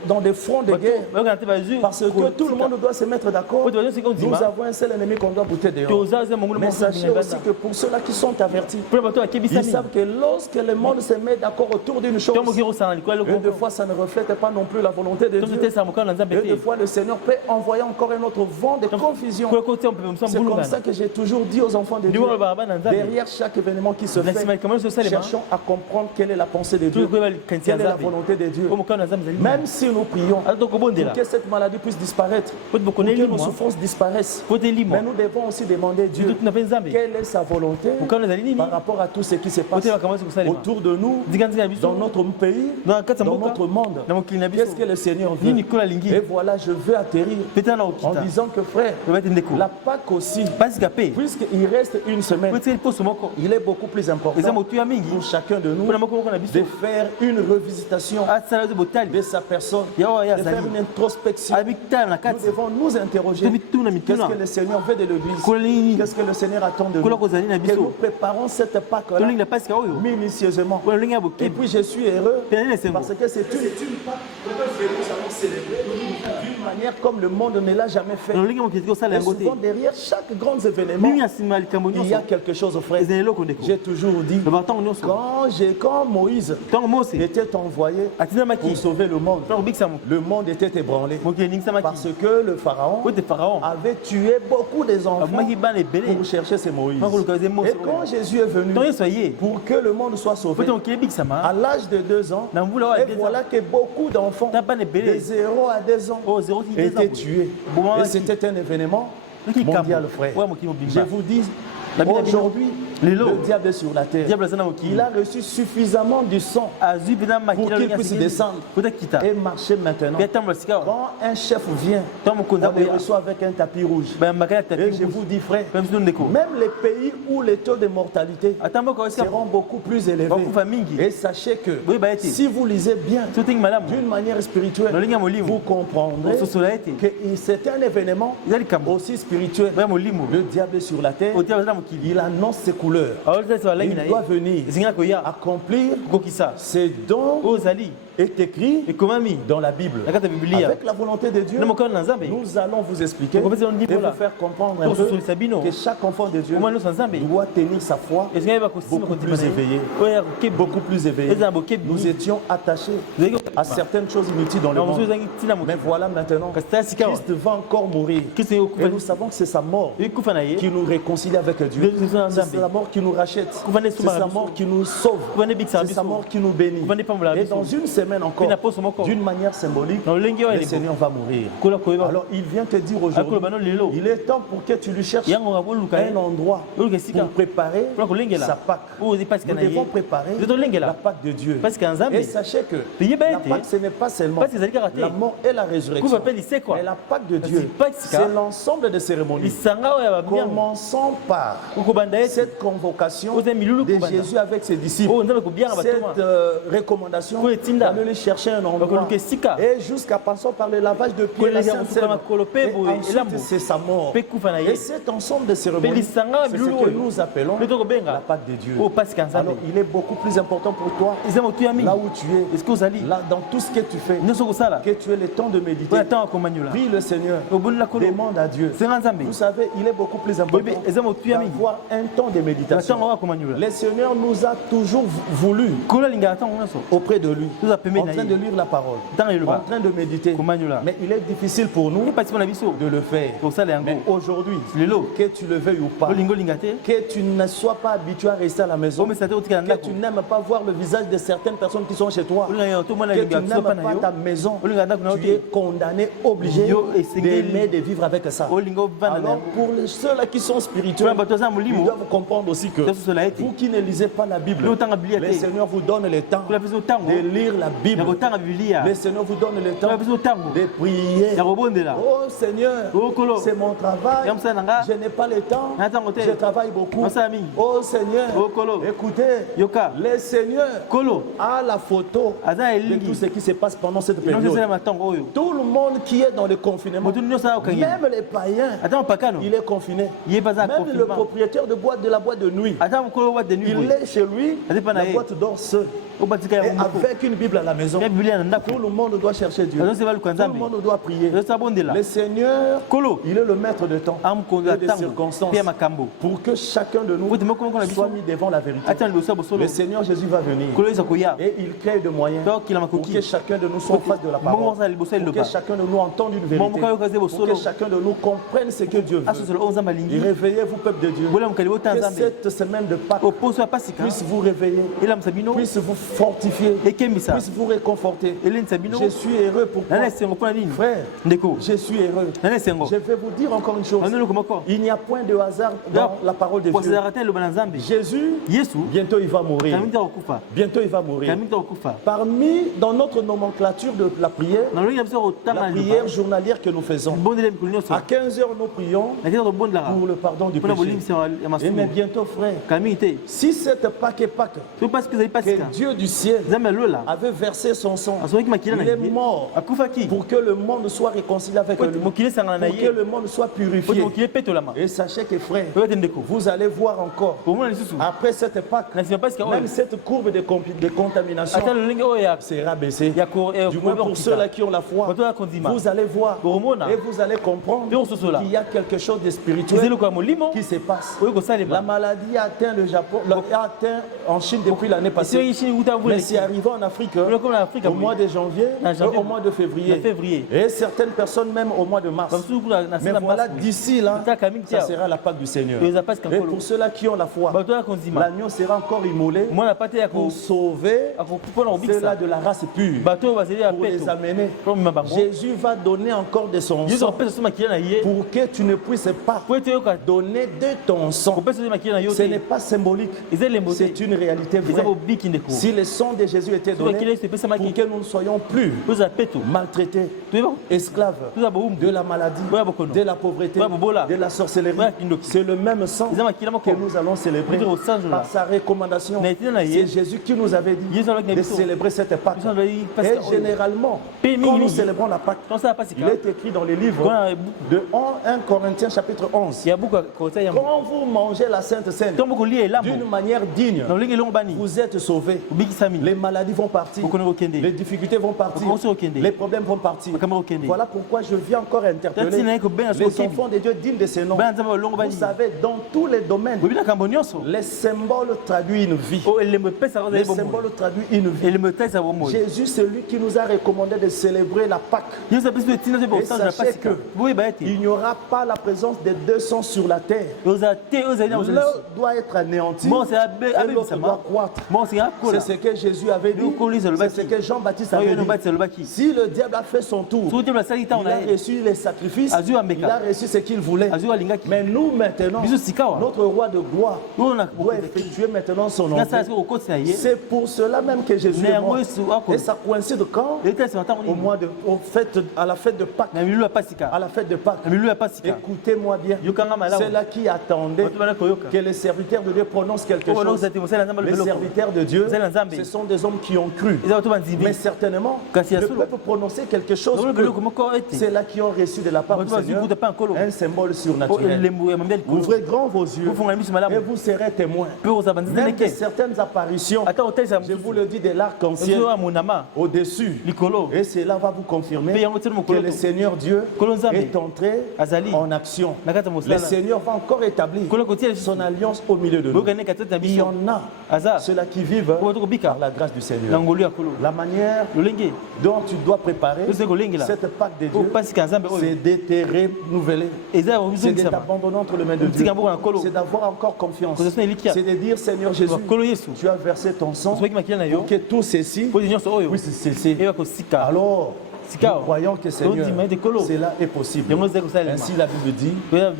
dans des fronts de guerre. bayokaka te bazwi Parce que tout le monde doit se mettre d'accord. po toza soki Nous ondima avons un seul ennemi qu'on doit bouter dehors. toza ze mongulu Mais sachez aussi que pour ceux-là qui sont avertis, mpona bato ils bakebisami savent que lorsque le monde se met d'accord autour d'une chose, ntango mokili kosala likolo et deux fois ça ne reflète pas non plus la volonté de tozo Dieu. tesala mokalo na nzambe Et deux te fois le Seigneur peut envoyer encore un autre vent de confusion. kola kotia mpepe mosu C'est comme ambulungana ça que j'ai toujours dit aux enfants de Dieu, ndimo olobaka bana nzambe derrière chaque événement qui se na nsima fait, likambo nyonso esalema cherchons à comprendre quelle est la pensée de Dieu, tozo koyeba likanisi ya quelle est la nzambe volonté de Dieu. oyo mokalo na nzambe ezali Même si nous prions ata tokobondela pour que cette maladie puisse disparaître, po pour bokona que nos elimwa souffrances disparaissent, po te mais elimwa nous devons aussi demander Dieu tuna mpe nzambe quelle est sa volonté mokalo ezali nini par rapport à tout ce qui se po passe te makambo nyonso kosalema autour de nous, nzinganzinga na biso dans notre pays, na kati ya dans mboka notre monde. na mokili na biso Qu'est-ce que le Seigneur veut? nini kolo alingi Et voilà, je veux atterrir mpe tana na en kokita disant que frère, oba te ndeko la Pâque aussi, pasika mpe puisqu'il reste une semaine, po etikali poso moko il est beaucoup plus eza important motuya mingi pour chacun de nous mpona moko moko na de biso faire une revisitation asala ozo botali de sa personne, ya oyo de faire azali une introspection. abitala na Nous kati devons nous interroger. tobi tuna Qu'est-ce mituna que le Seigneur veut de l'Église? kola nini Qu'est-ce que le Seigneur attend de kola nous? kozali na Que nous biso préparons cette Pâque-là tolingi na pasika oyo minutieusement. mpona lolenge ya Et bokebi puis je suis heureux mpe nani na esengo parce que c'est une Pâque que nous allons célébrer d'une manière comme le monde ne l'a jamais fait. na lolenge mokili kosala Et yango te souvent derrière chaque grand événement, mingi na nsima ya likambo il y nyonso a quelque chose, frère. ezali eloko ndeko J'ai toujours dit, loba ntango nyonso quand Moïse ntango mose était envoyé atindamaki pour sauver le monde, mpona kobikisa le monde était ébranlé mokili eningisamaki parce que le pharaon po te pharaon avait tué beaucoup des enfants abomaki bana ebele pour chercher ces Moïse. mpona koluka eze mose Et quand Jésus est venu ntango yesu aye pour que le monde soit po sauvé, te mokili ebikisama à l'âge de 2 ans, na mvula oyo et voilà que beaucoup d'enfants ta bana de ebele 0 à 2 ans oyo 0 étaient tués. Et c'était un événement mondial, frère. oyo mokili Je mobimba vous dis, La Bible aujourd'hui, Lelo. le diable est sur la terre. diable aza na mokili Il a reçu suffisamment du sang azwi mpena makili pour qu'il puisse descendre po ta kita et marcher maintenant. mpe atambola sika awa Quand un chef vient, ntango mokonzi on le akoya reçoit avec un tapis rouge. bayambaka ya Et tapi je vous dis, frère, mpe biso ndeko même les pays où les taux de mortalité ata mboka oyo sika seront beaucoup plus élevés. bakufa mingi Et sachez que boyeba ete si vous lisez bien, so otingi malamu d'une manière spirituelle, lolingi ya vous molimo comprendrez ososola ete que c'est un événement eza likambo aussi spirituel. oya molimo Le diable est sur la terre, otia baza na mokili il annonce ses couleurs. aolisa balangi na Il ye doit venir ezingi koya accomplir kokokisa ce dont oyo ozali est écrit ekomami dans la Bible. na kati ya biblia Avec la volonté de Dieu, na mokolo na nzambe nous allons vous expliquer et Okopesa ndimbo vous la. faire comprendre un peu tokososolisa bino que chaque enfant de Dieu omwana nyonso ya nzambe doit tenir sa foi ezingi ayeba kosima beaucoup kondima plus na ye éveillé. oyo ya kokebi Beaucoup plus éveillé. eza na bokebi Nous étions attachés ezali à certaines choses inutiles dans le na mosusu monde. ezangi ntina Mais mokili voilà maintenant, kasi tala sika awa Christ va encore mourir. kristo Et ekokufa nous savons que c'est sa mort ekufa na ye qui nous réconcilie avec Dieu. C'est sa mort qui nous rachète. C'est sa mort qui nous sauve. C'est sa mort qui nous bénit. Et dans une semaine encore, d'une manière symbolique, na olenge oyo le elebo Seigneur va mourir. kola koyeba Alors il vient te dire akoloba aujourd'hui, no lelo il est temps pour que tu lui cherches yango ngakoluka ye un endroit oluka esika pour préparer mpona kolengela sa Pâque. oyo ezi pasika Nous na devons ye préparer nde tolengela la Pâque de Dieu. pasika ya nzambe Et sachez que yeba la ete Pâque, ce n'est pas seulement pasika ezali kaka te la mort et la résurrection. kufa mpe lisekwa Mais la Pâque de Dieu, Pâque, c'est l'ensemble des cérémonies. lisanga oyo ya babiango Commençons par kokobanda ete cette convocation oza milulu de kobanda Jésus avec ses disciples. oyo nzambe kobianga Cette batoma recommandation Ko etinda. aller chercher un endroit. Et jusqu'à passer par le lavage de pieds, la Sainte Seine. Et ensuite, c'est sa mort. Et cet ensemble de cérémonies, c'est ce que nous appelons la Pâque de Dieu. Alors, il est beaucoup plus important pour toi, là où tu es, là, dans tout ce que tu fais, que tu aies le temps de méditer. Prie le Seigneur, demande à Dieu. Vous savez, il est beaucoup plus important d'avoir un temps de méditation. Le Seigneur nous a toujours voulu auprès de lui, en train de lire la parole, en train de méditer. Mais il est difficile pour nous de le faire. Mais aujourd'hui, que tu le veuilles ou pas, que tu ne sois pas habitué à rester à la maison, que tu n'aimes pas voir le visage de certaines personnes qui sont chez toi, que tu n'aimes pas ta maison, tu es condamné, obligé d'aimer, de vivre avec ça. Alors pour ceux-là qui sont spirituels, ils doivent comprendre aussi que vous qui ne lisez pas la Bible, le Seigneur vous donne le temps de lire la Bible. Le Seigneur vous donne le temps de prier. Oh Seigneur, c'est mon travail, je n'ai pas le temps, je travaille beaucoup. Oh Seigneur, écoutez, le Seigneur a la photo de tout ce qui se passe pendant cette période. Tout le monde qui est dans le confinement, même les païens, il est confiné. Même le propriétaire de la boîte de nuit, il est chez lui, la boîte dort seule. Et avec une Bible à la maison, tout le monde doit chercher Dieu. Tout le monde doit prier. Le Seigneur, il est le maître de temps et des circonstances pour que chacun de nous soit mis devant la vérité. Le Seigneur Jésus va venir et il crée des moyens pour que chacun de nous soit en face de la parole, pour que chacun de nous entende une vérité, pour que chacun de nous comprenne ce que Dieu veut. Et réveillez-vous, peuple de Dieu, que cette semaine de Pâques puisse vous réveiller, puisse vous fortifier, puisse vous réconforter. Je suis heureux pour toi, frère. Je suis heureux. Je vais vous dire encore une chose. Il n'y a point de hasard dans la parole de Dieu. Jésus, bientôt il va mourir. Bientôt il va mourir. Dans notre nomenclature de la prière journalière que nous faisons, à 15h nous prions pour le pardon du péché. Et mais bientôt, frère, si cette Pâque est Pâque, que Dieu du ciel avait versé son sang, il est mort pour que le monde soit réconcilié avec lui, pour que le monde soit purifié. Et sachez que, frère, vous allez voir encore, après cette Pâque, même cette courbe de contamination sera baissée. Du moins pour ceux-là qui ont la foi, vous allez voir et vous allez comprendre qu'il y a quelque chose de spirituel qui se passe. La maladie a atteint le Japon, a atteint en Chine depuis l'année passée, mais c'est arrivé en Afrique au mois de janvier et au mois de février. Et certaines personnes même au mois de mars. Mais voilà, d'ici là, ça sera la Pâque du Seigneur. Et pour ceux-là qui ont la foi, l'agneau sera encore immolé pour sauver ceux-là de la race pure, pour les amener. Jésus va donner encore de son sang pour que tu ne puisses pas donner de ton sang. Ce n'est pas symbolique, c'est une réalité vraie. Si le sang de Jésus était donné pour que nous ne soyons plus maltraités, esclaves de la maladie, de la pauvreté, de la sorcellerie, c'est le même sang que nous allons célébrer par sa recommandation. C'est Jésus qui nous avait dit de célébrer cette Pâque. Et généralement, quand nous célébrons la Pâque, il est écrit dans les livres de 1 Corinthiens chapitre 11. Quand vous mangez la Sainte Seine d'une manière digne, vous êtes sauvés. Les maladies vont partir, les difficultés vont partir, les problèmes vont partir. Voilà pourquoi je viens encore interpeller les enfants de Dieu dignes de ce nom. Vous savez, dans tous les domaines, les symboles traduisent une vie. Les symboles traduisent une vie. Jésus, c'est lui qui nous a recommandé de célébrer la Pâque. Et sachez qu'il n'y aura pas la présence des deux sangs sur la terre. L'un doit être anéanti et l'autre doit croître. C'est ce que Jésus avait dit. C'est ce que Jean-Baptiste avait dit. Si le diable a fait son tour, il a reçu les sacrifices, il a reçu ce qu'il voulait. Mais nous maintenant, notre roi de gloire doit effectuer maintenant son entrée. C'est pour cela même que Jésus est mort. Et ça coïncide quand? À la fête de Pâques. À la fête de Pâques. Écoutez-moi bien. C'est là qui attendait que les serviteurs de Dieu prononcent quelque chose. Les serviteurs de Dieu, ce sont des hommes qui ont cru. eza bato banzivi Mais certainement, Kasi ya ne solo. peuvent prononcer quelque chose Naomona que biloko moko ete c'est là qui ont reçu de la part du bato bazwi Seigneur kuta mpe nkolo un symbole o surnaturel. elembo ya mabe ya likolo Ouvrez grand vos yeux kofungola miso et malamu vous serez témoins. mpe kozala banzete Même de neke certaines apparitions, ata kotalisa je vous le dis, de l'arc-en-ciel ozo amonama au-dessus. likolo Et cela va vous mpe confirmer yango teli que mokolo le Seigneur Dieu Kolo Nzambe est entré azali en action. na kati ya Le mosala Seigneur va encore établir kolo kotia son alliance au milieu de nous. boyoka neka tete na Il y biso en a aza ceux-là qui vivent po bato kobika par la grâce du na Seigneur. ngolu ya kolo La manière lolenge dont tu dois préparer toze kolengela cette Pâque de po Dieu, pasika ya nzambe c'est oyo de te renouveler. eza ya C'est de kobizongisama t'abandonner entre les mains de Dieu. kotika mboka na kolo C'est d'avoir encore confiance. kozosina elikia C'est de dire, Seigneur Jésus, kolo yesu tu as versé ton sang ozwaki makila na yo pour que tout ceci po nyonso oyo puisse cesser. eya kosika Alors, sika nous croyons que Seigneur, tondima ete kolo cela est possible. yango ezali kosalema Ainsi la Bible dit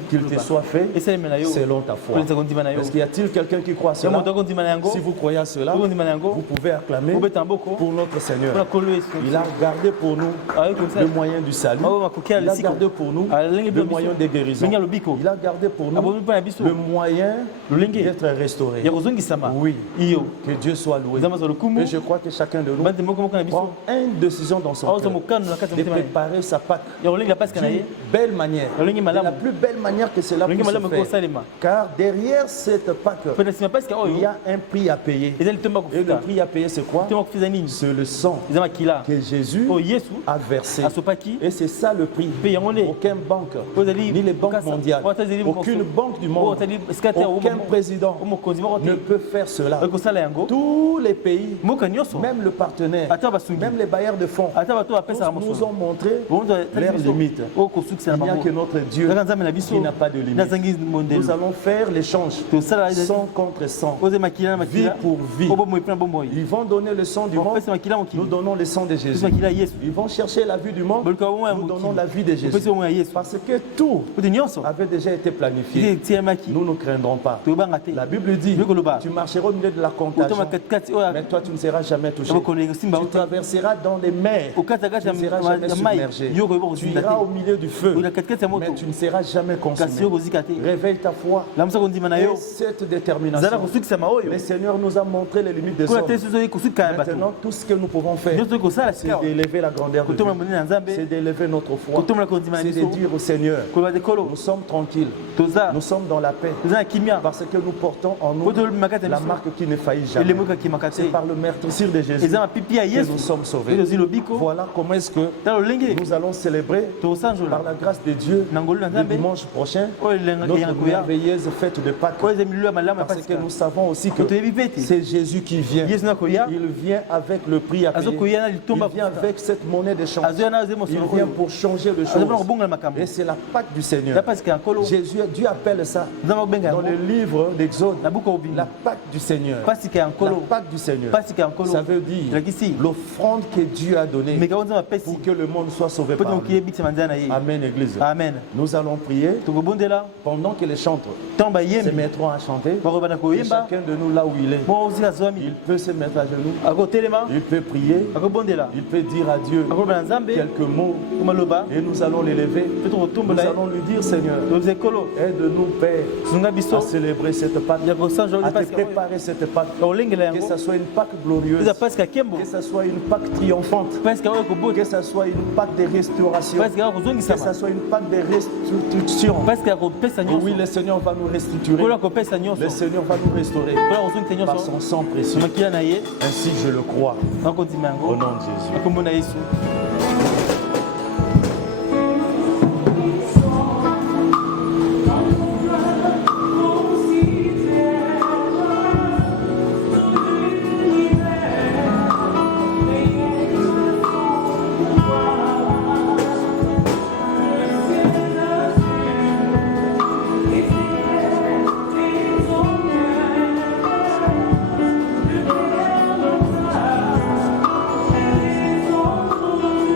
qu'il te soit fait esalemela yo selon ta foi. kolesa kondima na yo Est-ce qu'il y a-t-il quelqu'un qui croit à yo cela? moto akondima na yango Si vous croyez à cela, okondima na yango vous pouvez acclamer kobeta mboko pour notre Seigneur. mpona kolo yesu Il a gardé pour nous ayoki le kosala moyen du salut. oyo makoki ya Il a lisiko gardé pour nous alenge le bilo moyen biso de guérison. ndenge ya lobiko Il a gardé pour nous abomi mpo na biso le moyen lolenge d'être restauré. ya kozongisama Oui, iyo que Dieu soit loué. nzambe azwa lokumu Et je crois que chacun de nous bande moko moko na biso prend une décision dans son aozwa cœur mokano na kati ya de motema ye préparer sa Pâque ya kolengela pasika na d'une ye belle manière, Lolenge de malamu. la plus belle manière que cela lolenge puisse malamu se faire. ekosalema Car derrière cette Pâque, mpe na nsima pasika il y oyo a un prix à payer. eza litomba Et le kofuta prix à payer, c'est quoi? litomba kofuta nini C'est le sang eza makila que Jésus oyo yesu a versé. asopaki Et c'est ça le prix. mpe yango nde Aucune banque, oyo ezali ni les banques kasa. mondiales, Oyo ata ezali aucune banque du oyo monde, ezali esika te aucun président o mokonzi moko ne te peut faire cela. oyo kosala yango Tous les pays, mboka nyonso même le partenaire, ata basungi même les bailleurs de fonds, ata bato bapesaka tous nous mosolo ont montré bonzo leurs limites. oyo kosukisa Il na n'y a que bango notre Dieu kaka nzambe na biso qui n'a pas de limite. nazangi mondelo Nous allons faire l'échange tosala sang contre sang, oze makila na vie makila pour vie. o bomoi mpe na bomoi Ils vont donner le sang du monde, opesa makila nous mokili donnons le sang de opesa Jésus. makila ya yesu Ils vont chercher la vie du monde, boluka bomoi ya nous donnons mokili la vie de opesi Jésus. bomoi ya yesu Parce que tout pote nyonso avait déjà été ite planifié. etiamaki Nous ne craindrons pas. tobanga te La Bible dit, Yo koloba. tu marcheras au milieu de la otoma contagion, katikati oyo mais toi tu ne seras jamais touché. ya mokolo ekosimba Tu traverseras dans les mers, okatakati tu ne seras jamais ya mai submergé. yo koyeba Tu kozinda iras au te milieu du feu, oya katikati ya mais moto tu ne seras jamais kasi yo consumé. kozika te Réveille ta foi lamusa kondima na et yo cette zala détermination. kosukisama oyo Le Seigneur nous a montré les limites des mpona hommes. te soki oyi kosukisa ya bato Maintenant, tout ce que nous pouvons faire, nyonso oyi kosala c'est sika d'élever la grandeur de kotombola Dieu. monene ya nzambe C'est d'élever notre foi. kotombola kondima na C'est de biso dire au Seigneur, koloba te kolo nous sommes tranquilles, toza nous sommes dans la paix, toza na kimia parce que nous portons en nous po tolobima kati ya la biso marque qui ne faillit jamais. elemo ekakimaka te C'est par le meurtrissure de Jésus eza mapipi ya que yesu nous sommes oyo sauvés. tozwi lobiko Voilà comment est-ce que tala lolenge nous allons célébrer par tokosanzola la grâce de Dieu na ngolu na le nzambe dimanche prochain oyo elengaka notre eyanga koya merveilleuse fête de Pâques. oyo eza mililo ya malamu ya Parce que pasika nous savons aussi que po toyebi mpe ete c'est Jésus qui vient. yesu na koya Il vient avec le prix à payer. azokoya na Il litomba vient avec cette monnaie d'échange. azoya na aze Il mosolo vient oyo pour changer les azopona choses. kobongala makambo Et c'est la Pâque du eza Seigneur. pasika ya nkolo Dieu appelle ça nzambe akobenga dans yango le livre d'Exode na buku ya la obima Pâque du Seigneur. pasika ya La nkolo Pâque du Seigneur. pasika ya nkolo Ça veut dire elakisi l'offrande que Dieu a donnée meka o nzambe apesi pour que le monde soit sauvé po te par mokili lui. ebikisama nzela na ye Amen, Église. amen Nous allons prier tokobondela pendant que les chantres ntango se bayembi mettront à chanter. bakobanda Et koyemba chacun de nous là où il est, moko ozika azwami il peut se mettre à genoux, akotelema il peut prier, akobondela il peut dire à Dieu akoloba na nzambe quelques mots komaloba et nous allons l'élever. mpe Nous tokotombola ye allons lui dire, Seigneur, tozwa ekolo aide-nous, Père, sunga biso à célébrer cette Pâque, ya kosanjola à te pasika oyo préparer cette Pâque, akolengela que yango ça soit une Pâque glorieuse, eza pasika kembo que ça soit une Pâque triomphante, pasika oyo que kobota ça soit une Pâque de restauration, pasika ya que ça kozongisama soit une Pâque de restitution. pasika ya kopesa Oh oui, nyonso le Seigneur va nous restituer, mpona kopesa nyonso le Seigneur va nous restaurer mpona kozongisa par nyonso son sang précieux. makila na ye Ainsi je le crois, nakondima au yango nom de Jésus. na kombo na yesu Thank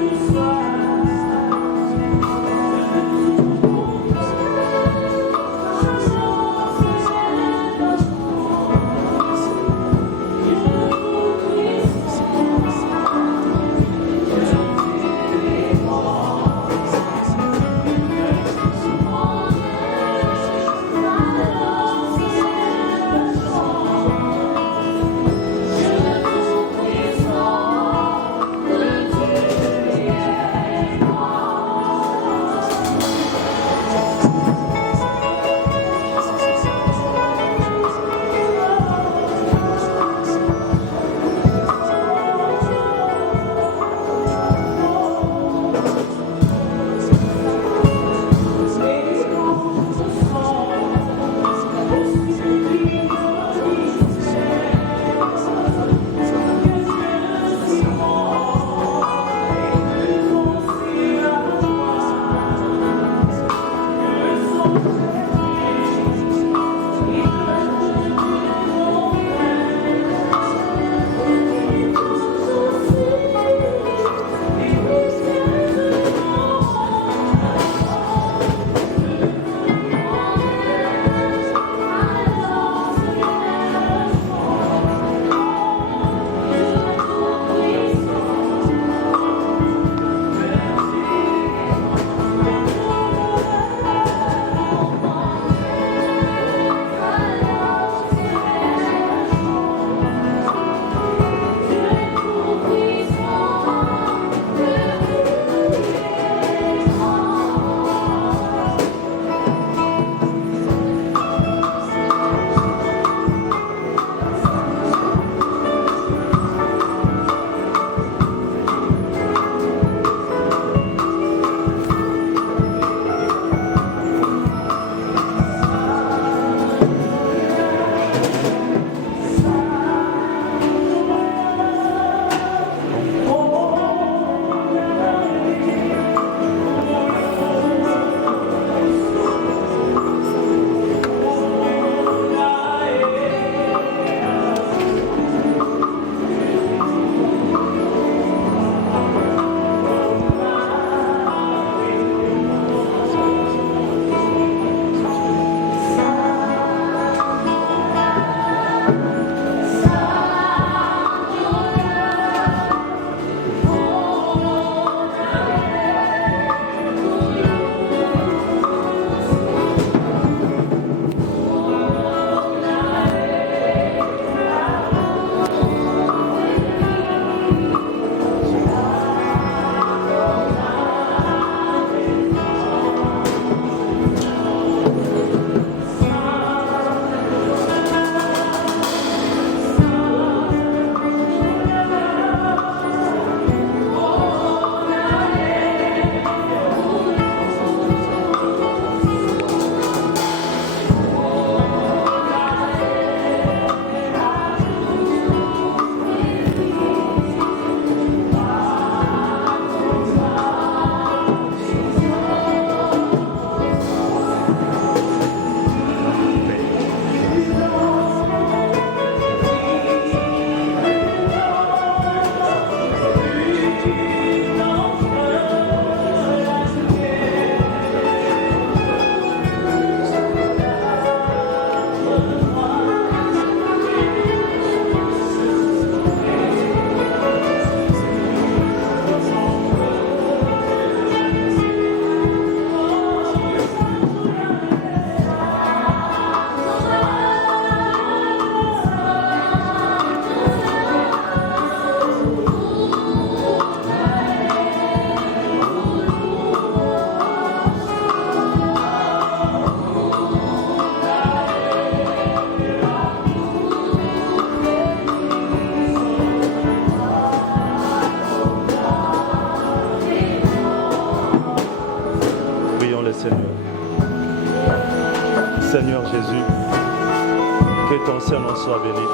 ton Saint-Nom soit béni.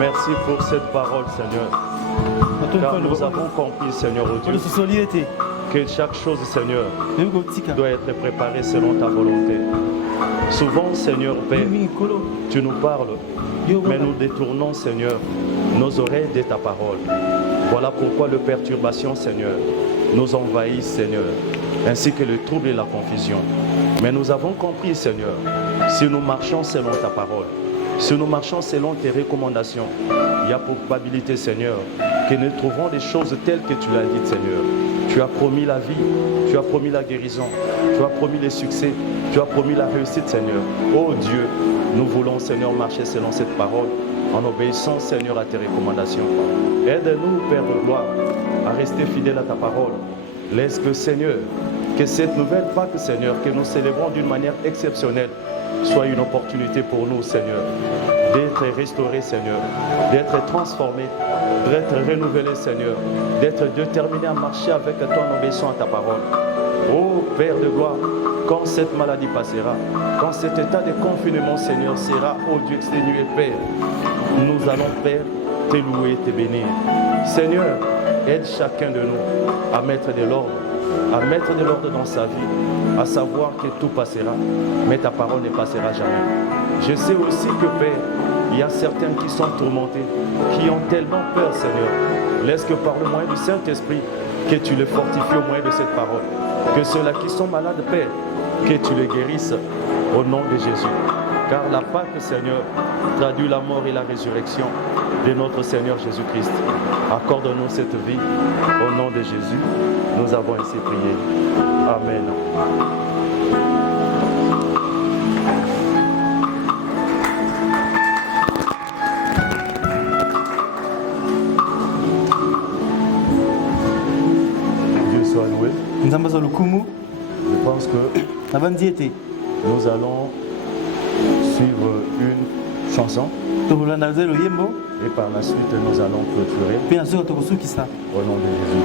Merci pour cette parole, Seigneur. Car nous avons compris, Seigneur, oh Dieu, que chaque chose, Seigneur, doit être préparée selon ta volonté. Souvent, Seigneur Père, tu nous parles, mais nous détournons, Seigneur, nos oreilles de ta parole. Voilà pourquoi les perturbations, Seigneur, nous envahissent, Seigneur, ainsi que le trouble et la confusion. Mais nous avons compris, Seigneur, si nous marchons selon ta parole, si nous marchons selon tes recommandations, il y a probabilité, Seigneur, que nous trouverons les choses telles que tu l'as dit, Seigneur. Tu as promis la vie, tu as promis la guérison, tu as promis les succès, tu as promis la réussite, Seigneur. Oh Dieu, nous voulons, Seigneur, marcher selon cette parole, en obéissant, Seigneur, à tes recommandations. Aide-nous, Père de gloire, à rester fidèles à ta parole. Laisse que, Seigneur, que cette nouvelle Pâque, Seigneur, que nous célébrons d'une manière exceptionnelle, soit une opportunité pour nous, Seigneur, d'être restaurés, Seigneur, d'être transformés, d'être renouvelés, Seigneur, d'être déterminés à marcher avec toi en obéissant à ta parole. Oh Père de gloire, quand cette maladie passera, quand cet état de confinement, Seigneur, sera, oh Dieu exténué, Père, nous allons, Père, te louer, te bénir. Seigneur, aide chacun de nous à mettre de l'ordre dans sa vie, à savoir que tout passera, mais ta parole ne passera jamais. Je sais aussi que, Père, il y a certains qui sont tourmentés, qui ont tellement peur, Seigneur. Laisse que par le moyen du Saint-Esprit, que tu les fortifies au moyen de cette parole. Que ceux-là qui sont malades, Père, que tu les guérisses au nom de Jésus. Car la Pâque, Seigneur, traduit la mort et la résurrection de notre Seigneur Jésus-Christ. Accorde-nous cette vie au nom de Jésus. Nous avons ainsi prié. Amen. Dieu soit loué. Je pense que nous allons suivre une chanson et par la suite nous allons clôturer au nom de Jésus.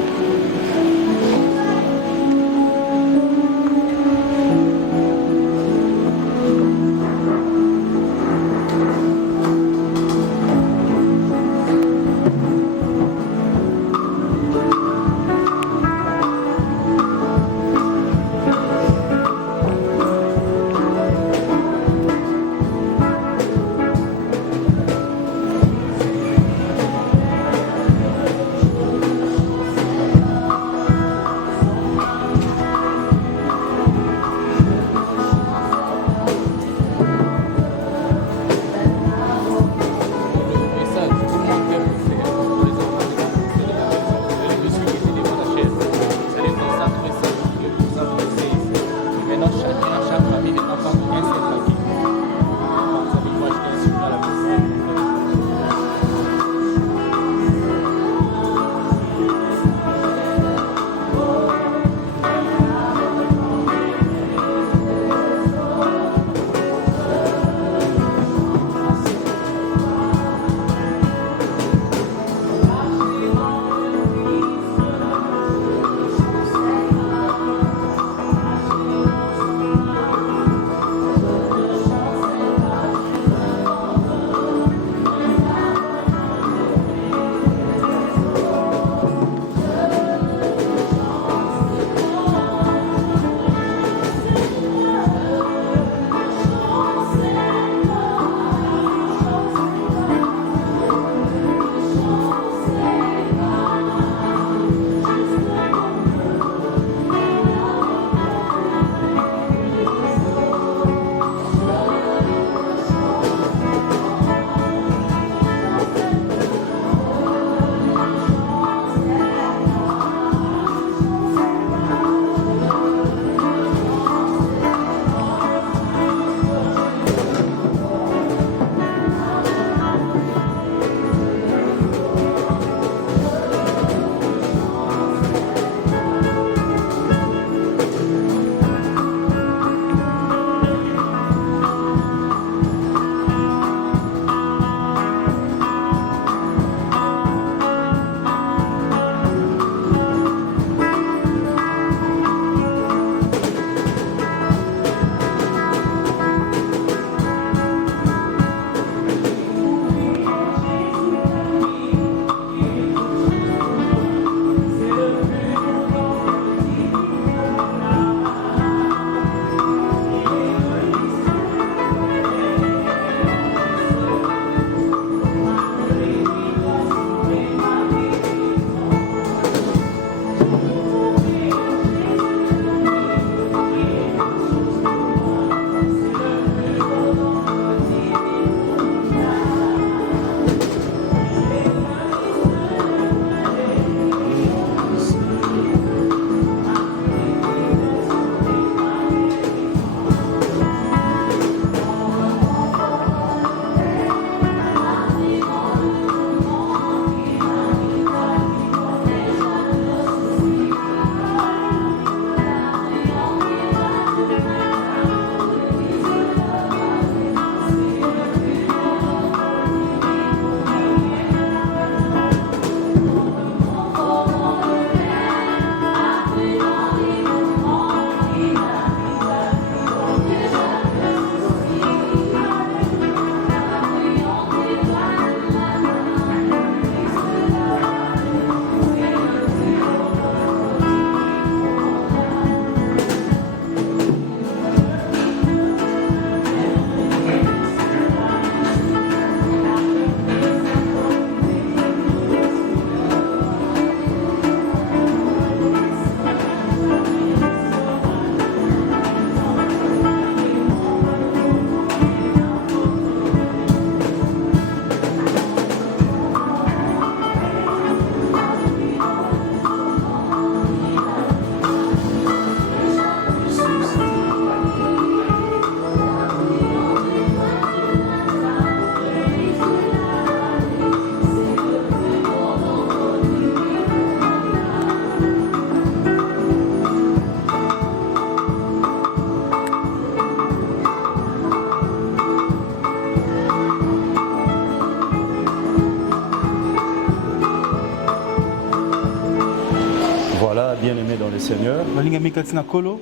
bien-aimés dans le Seigneur, balingami kati na kolo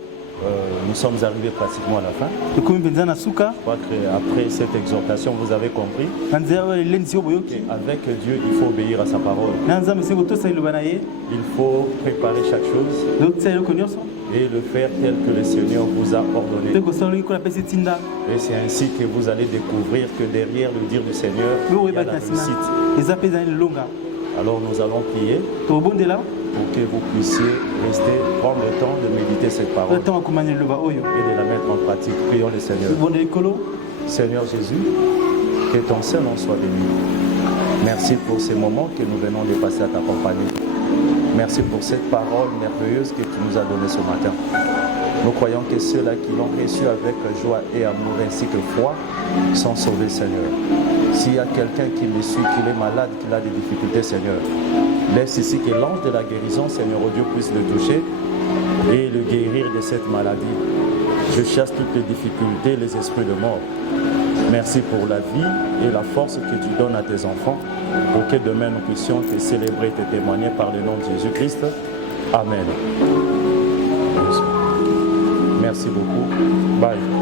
nous sommes arrivés pratiquement à la fin. tokomi mpenza na suka Je crois qu'après cette exhortation, vous avez compris na nzela oyo elendisi oyo boyoki qu'avec Dieu, il faut obéir à sa parole. na nzambe esengi kotosa liloba na ye Il faut préparer chaque chose ezokotisa eloko nyonso et le faire tel que le Seigneur vous a ordonné. mpe kosala olingi kola apesi tinda Et c'est ainsi que vous allez découvrir que derrière le dire du Seigneur, mpe il y a oyebaki la na nsima réussite. eza mpe ezali lelonga Alors nous allons prier tobondela pour que vous puissiez rester, prendre le temps de méditer cette parole ntango akomanya liloba oyo et de la mettre en pratique. Prions le Seigneur. tobonde likolo Seigneur Jésus, que ton Saint-Nom soit béni. Merci pour ces moments que nous venons de passer à ta compagnie. Merci pour cette parole merveilleuse que tu nous as donnée ce matin. Nous croyons que ceux-là qui l'ont reçu avec joie et amour ainsi que foi sont sauvés, Seigneur. S'il y a quelqu'un qui me suit, qui est malade, qui a des difficultés, Seigneur, laisse ici que l'ange de la guérison, Seigneur, oh Dieu, puisse le toucher et le guérir de cette maladie. Je chasse toutes les difficultés, les esprits de mort. Merci pour la vie et la force que tu donnes à tes enfants pour que demain nous puissions te célébrer, te témoigner par le nom de Jésus-Christ. Amen. Merci beaucoup. Bye.